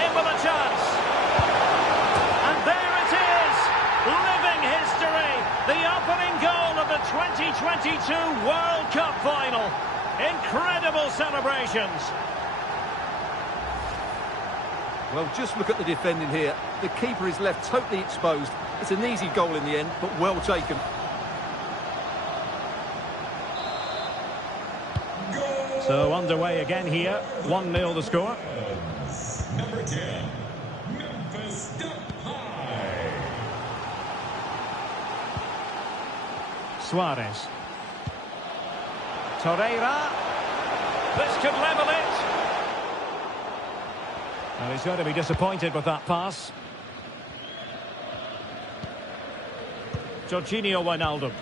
In with a chance. Living history, the opening goal of the 2022 World Cup final. Incredible celebrations. Well, just look at the defending here. The keeper is left totally exposed. It's an easy goal in the end, but well taken. So underway again here. 1-0 the score. Number 10, Memphis Depay. Suarez. Torreira. This could level it. And he's going to be disappointed with that pass. Jorginho Wijnaldum.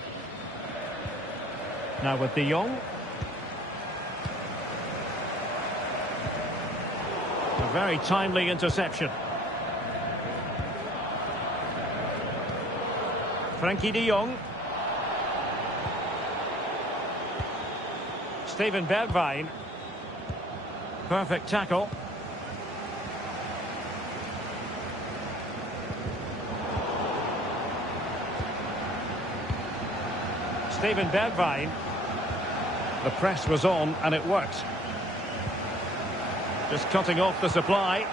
Now with De Jong. A very timely interception. Frankie De Jong. Steven Bergwijn. Perfect tackle. Steven Bergwijn. The press was on and it worked. Just cutting off the supply.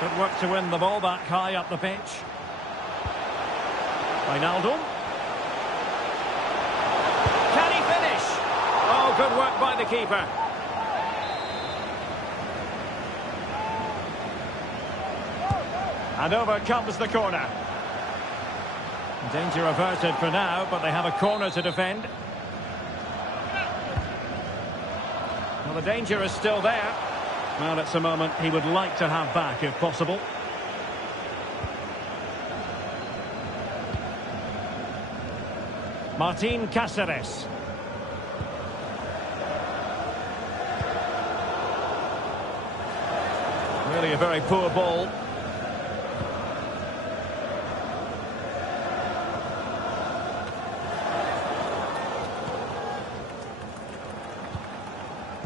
Good work to win the ball back high up the pitch. Wijnaldum. Can he finish? Oh, good work by the keeper. And over comes the corner. Danger averted for now, but they have a corner to defend. Well, the danger is still there. Well, it's a moment he would like to have back, if possible. Martín Cáceres. Really a very poor ball.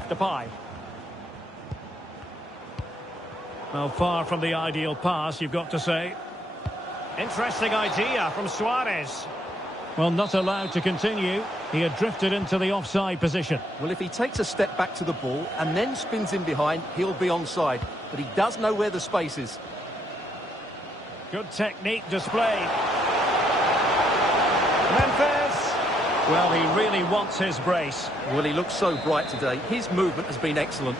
Depay. Well, far from the ideal pass, you've got to say. Interesting idea from Suarez. Well, not allowed to continue. He had drifted into the offside position. Well, if he takes a step back to the ball and then spins in behind, he'll be onside. But he does know where the space is. Good technique displayed. Memphis. Well, he really wants his brace. Well, he looks so bright today. His movement has been excellent.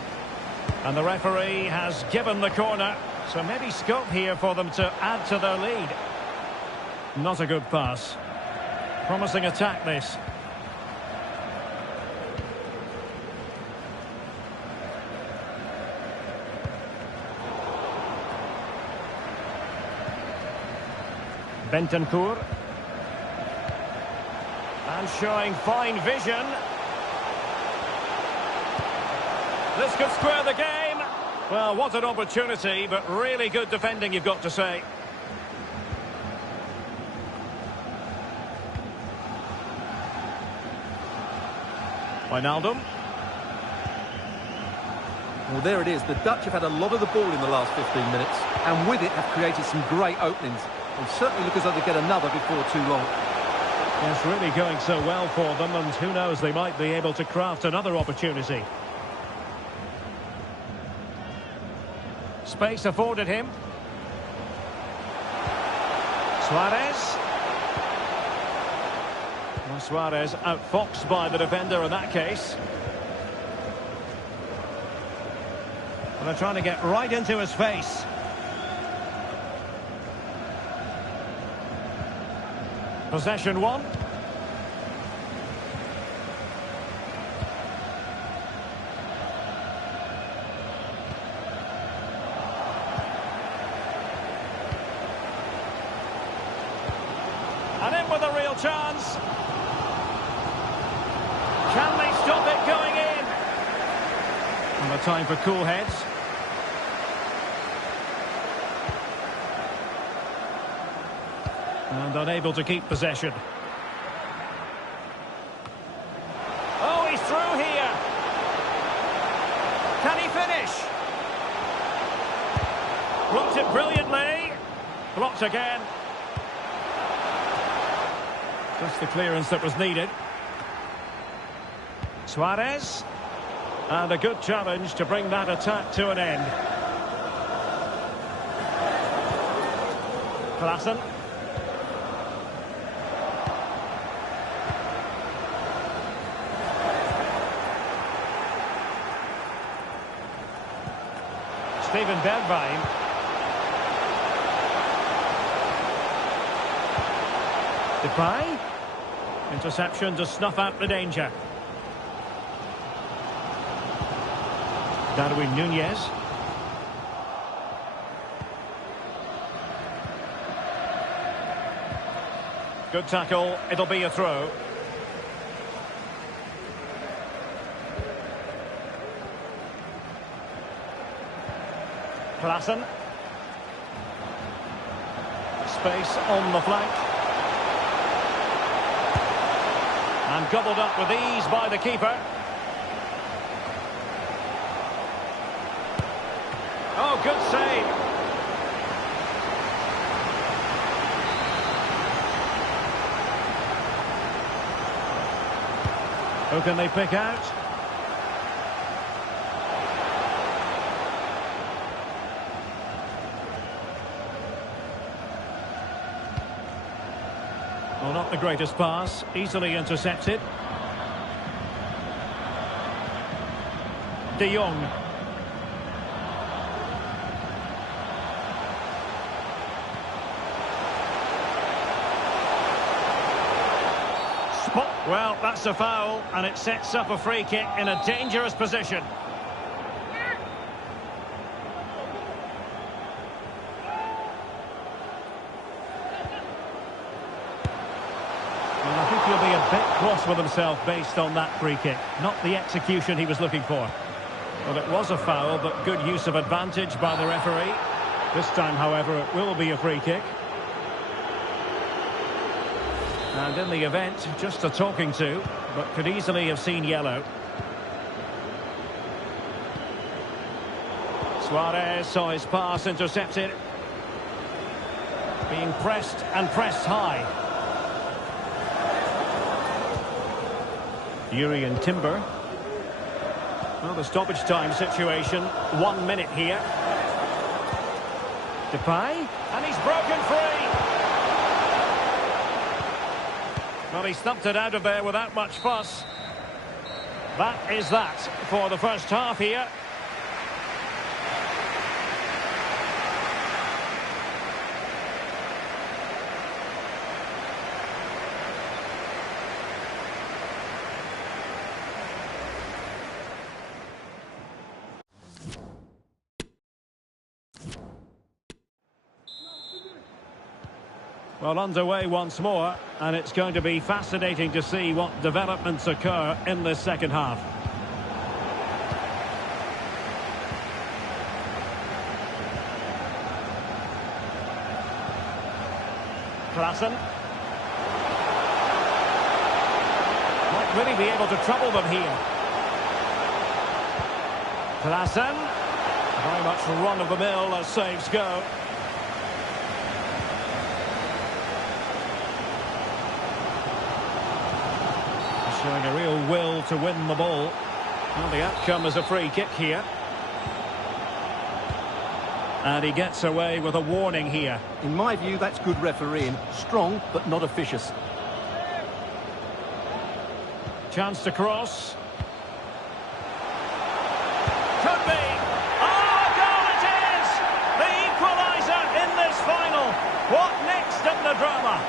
And the referee has given the corner. So maybe scope here for them to add to their lead. Not a good pass. Promising attack, this. Bentancur. And showing fine vision. This could square the game. Well, what an opportunity, but really good defending, you've got to say. Wijnaldum. Well, there it is. The Dutch have had a lot of the ball in the last 15 minutes, and with it have created some great openings. And certainly look as though they get another before too long. Yes, really going so well for them, and who knows, they might be able to craft another opportunity. Space afforded him. Suarez. Well, Suarez outfoxed by the defender in that case. Well, they're trying to get right into his face. Possession one. And in with a real chance. Can they stop it going in? And the time for cool heads. And unable to keep possession. Oh, he's through here. Can he finish? Blocked it brilliantly. Blocked again. Just the clearance that was needed. Suarez. And a good challenge to bring that attack to an end. Klaassen. Steven Bergwijn. Depay. Interception to snuff out the danger. Darwin Nunez. Good tackle. It'll be a throw. Klaassen. Space on the flank. And gobbled up with ease by the keeper. Oh, good save. Who can they pick out? Well, not the greatest pass. Easily intercepted. De Jong. Well, that's a foul, and it sets up a free kick in a dangerous position. Well, I think he'll be a bit cross with himself based on that free kick. Not the execution he was looking for. Well, it was a foul, but good use of advantage by the referee. This time, however, it will be a free kick. And in the event, just a talking to, but could easily have seen yellow. Suarez saw his pass intercepted. Being pressed and pressed high. Urian Timber. Well, the stoppage time situation, 1 minute here. Depay, and he's broken free. Well, he stumped it out of there without much fuss. That is that for the first half here. Well, underway once more, and it's going to be fascinating to see what developments occur in this second half. Klaassen. Might really be able to trouble them here. Klaassen. Very much run-of-the-mill as saves go. Showing a real will to win the ball. Well, the outcome is a free kick here. And he gets away with a warning here. In my view, that's good refereeing. Strong, but not officious. Chance to cross. Could be. Oh, a goal it is! The equaliser in this final. What next in the drama?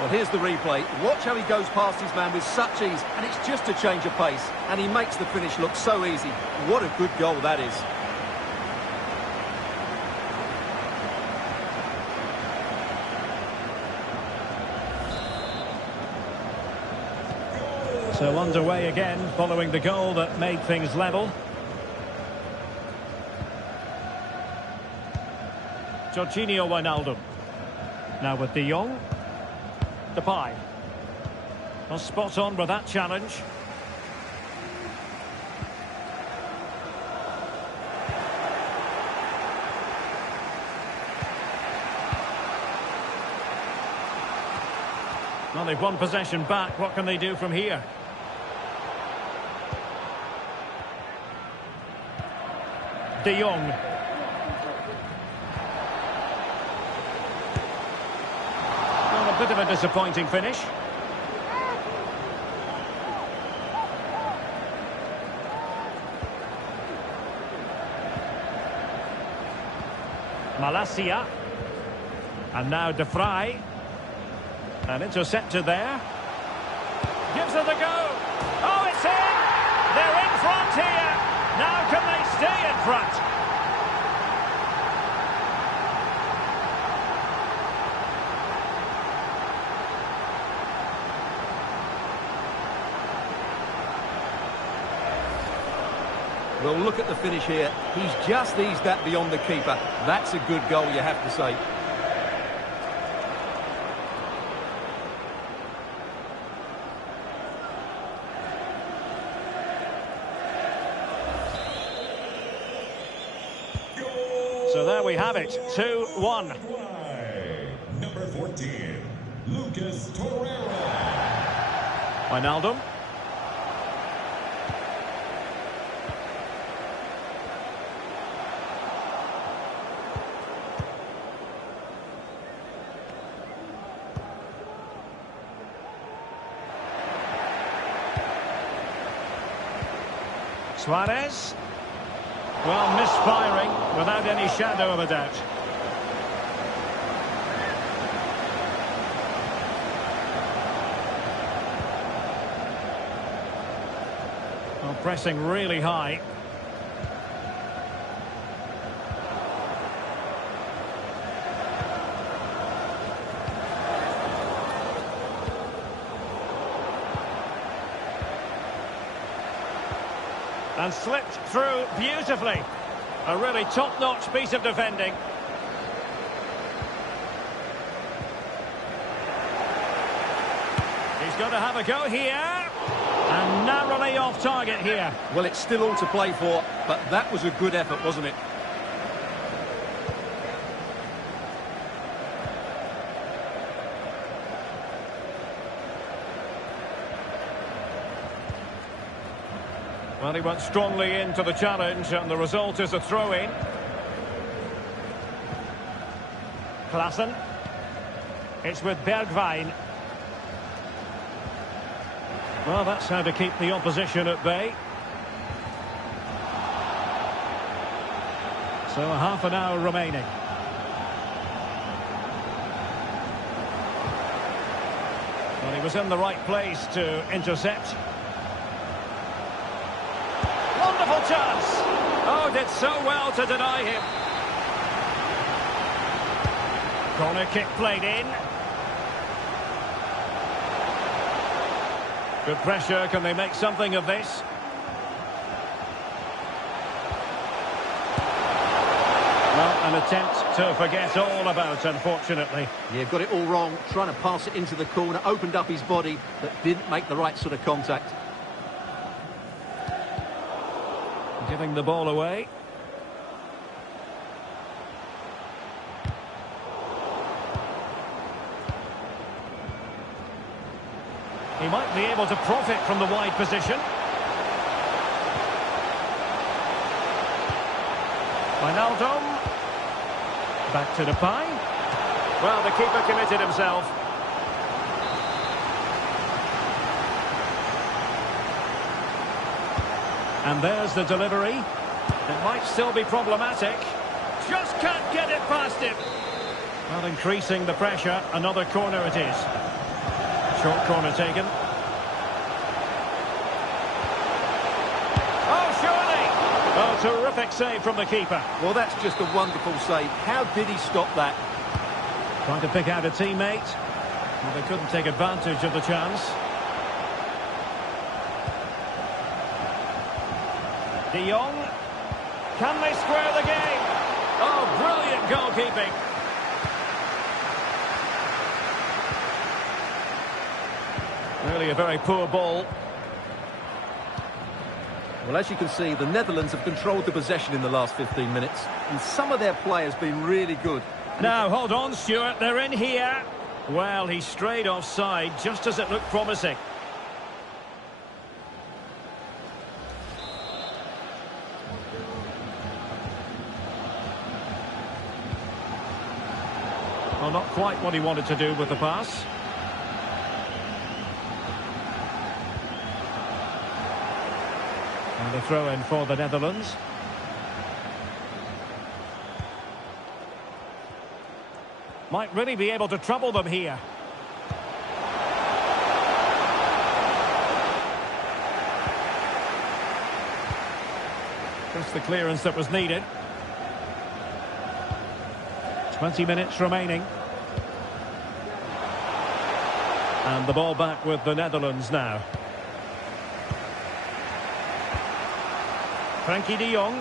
Well, here's the replay. Watch how he goes past his man with such ease, and it's just a change of pace, and he makes the finish look so easy. What a good goal that is. So underway again, following the goal that made things level. Jorginho Wijnaldum. Now with De Jong. Depay. Well, spot on with that challenge. Well, they've won possession back. What can they do from here? De Jong. Well, a bit of a disappointing finish. Malacia. And now De Vrij. And intercepted there. Gives it a go. Oh, it's in! They're in front here. Now can they stay in front? Well, look at the finish here. He's just eased that beyond the keeper. That's a good goal, you have to say. So there we have it, 2-1. Number 14, Lucas Torreira. Wijnaldum. Suarez. Well, misfiring without any shadow of a doubt. Well, pressing really high. And slipped through beautifully. A really top-notch piece of defending. He's going to have a go here. And narrowly off target here. Well, it's still all to play for, but that was a good effort, wasn't it? Well, he went strongly into the challenge, and the result is a throw-in. Klaassen. It's with Bergwijn. Well, that's how to keep the opposition at bay. So half an hour remaining. Well, he was in the right place to intercept. Wonderful chance. Oh, did so well to deny him. Corner kick played in. Good pressure. Can they make something of this? Well, an attempt to forget all about, unfortunately. Yeah, got it all wrong. Trying to pass it into the corner, opened up his body, but didn't make the right sort of contact. Giving the ball away. He might be able to profit from the wide position. Wijnaldum. Back to Depay. Well, the keeper committed himself. And there's the delivery. It might still be problematic. Just can't get it past him. Well, increasing the pressure. Another corner it is. Short corner taken. Oh, surely! Oh, terrific save from the keeper. Well, that's just a wonderful save. How did he stop that? Trying to pick out a teammate. Well, they couldn't take advantage of the chance. De Jong. Can they square the game? Oh, brilliant goalkeeping. Really a very poor ball. Well, as you can see, the Netherlands have controlled the possession in the last 15 minutes, and some of their players been really good. Now, hold on, Stuart. They're in here. Well, he strayed offside just as it looked promising. Well, not quite what he wanted to do with the pass. And a throw in for the Netherlands. Might really be able to trouble them here. Just the clearance that was needed. 20 minutes remaining. And the ball back with the Netherlands now. Frankie de Jong.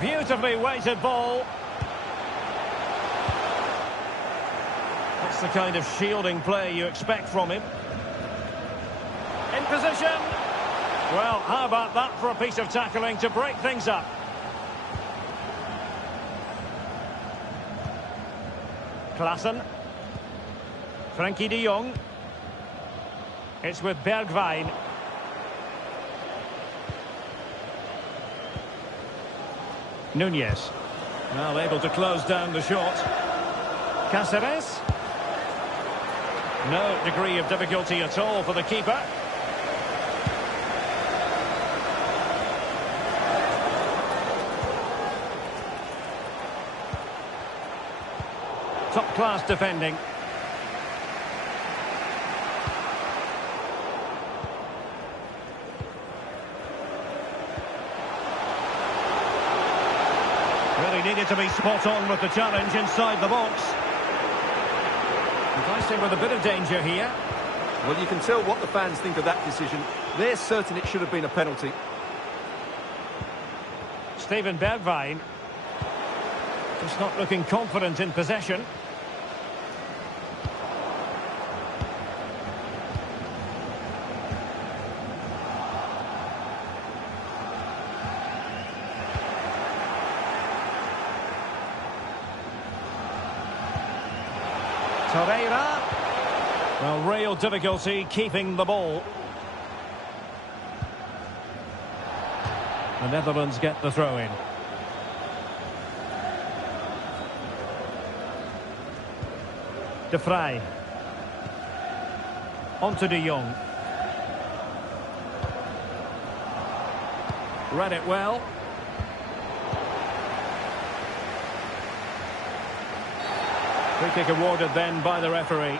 Beautifully weighted ball. That's the kind of shielding play you expect from him. In position. Well, how about that for a piece of tackling to break things up? Klaassen. Frankie de Jong. It's with Bergwijn. Nunez. Well, able to close down the shot. Cáceres. No degree of difficulty at all for the keeper. Top-class defending. Really needed to be spot on with the challenge inside the box. Enticing with a bit of danger here. Well, you can tell what the fans think of that decision. They're certain it should have been a penalty. Steven Bergwijn. Just not looking confident in possession. Torreira. Well, real difficulty keeping the ball. The Netherlands get the throw in. De Vrij. On to De Jong. Read it well. Free kick awarded then by the referee.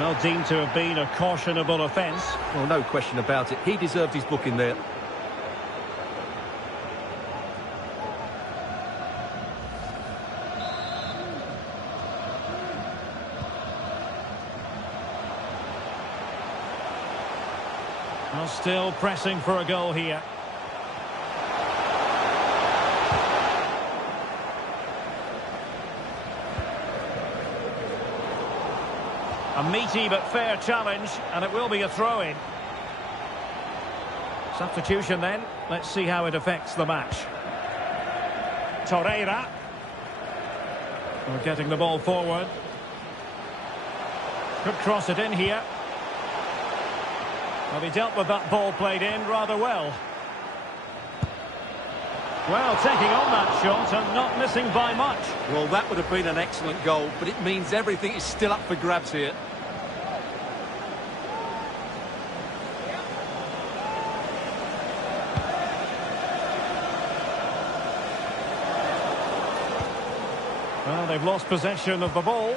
Well, deemed to have been a cautionable offence. Well, no question about it. He deserved his booking there. Well, still pressing for a goal here. A meaty but fair challenge, and it will be a throw-in. Substitution then. Let's see how it affects the match. Torreira. We're getting the ball forward. Could cross it in here. Well, he dealt with that ball played in rather well. Well, taking on that shot and not missing by much. Well, that would have been an excellent goal, but it means everything is still up for grabs here. Well, they've lost possession of the ball.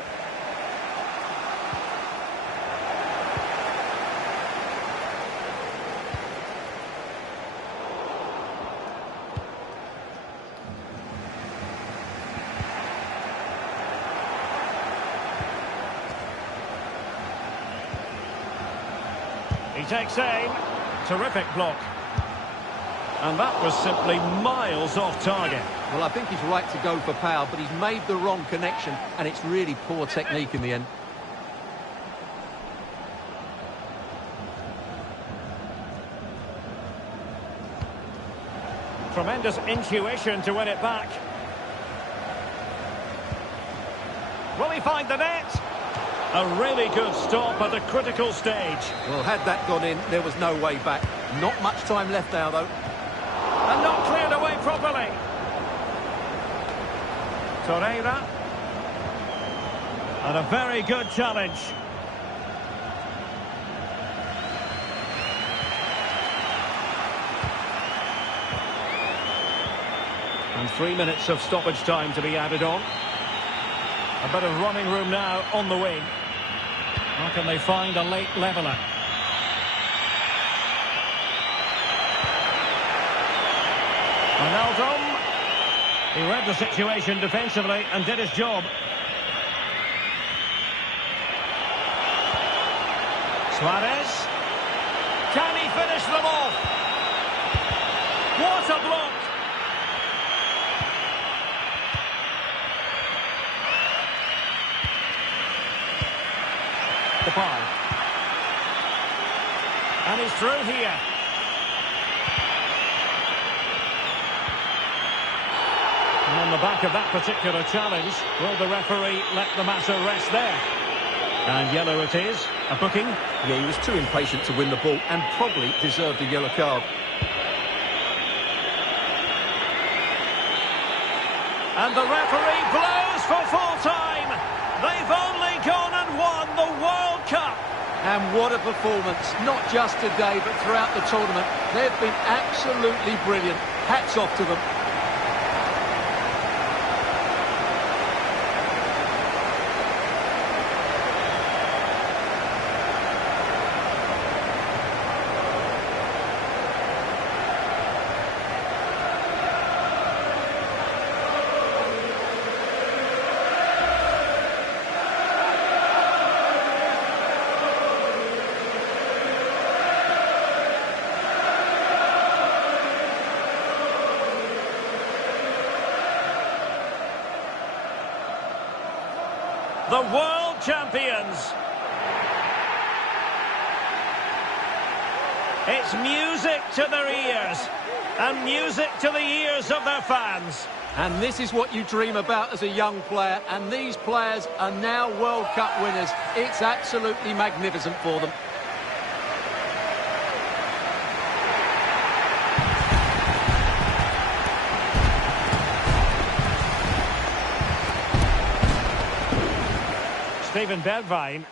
He takes aim. Terrific block. And that was simply miles off target. Well, I think he's right to go for power, but he's made the wrong connection, and it's really poor technique in the end. Tremendous intuition to win it back. Will he find the net? A really good stop at a critical stage. Well, had that gone in, there was no way back. Not much time left now, though. And not cleared away properly. Torreira. And a very good challenge. And 3 minutes of stoppage time to be added on. A bit of running room now on the wing. How can they find a late leveller? Ronaldo. He read the situation defensively and did his job. Suarez. Can he finish them off? What a block! Depay. And he's through here. And on the back of that particular challenge, will the referee let the matter rest there? And yellow it is. A booking. Yeah, he was too impatient to win the ball and probably deserved a yellow card. And the referee blows for full time. They've only gone and won the World Cup. And what a performance, not just today, but throughout the tournament. They've been absolutely brilliant. Hats off to them. The world champions. It's music to their ears and music to the ears of their fans. And this is what you dream about as a young player, and these players are now World Cup winners. It's absolutely magnificent for them. Steven Bergwijn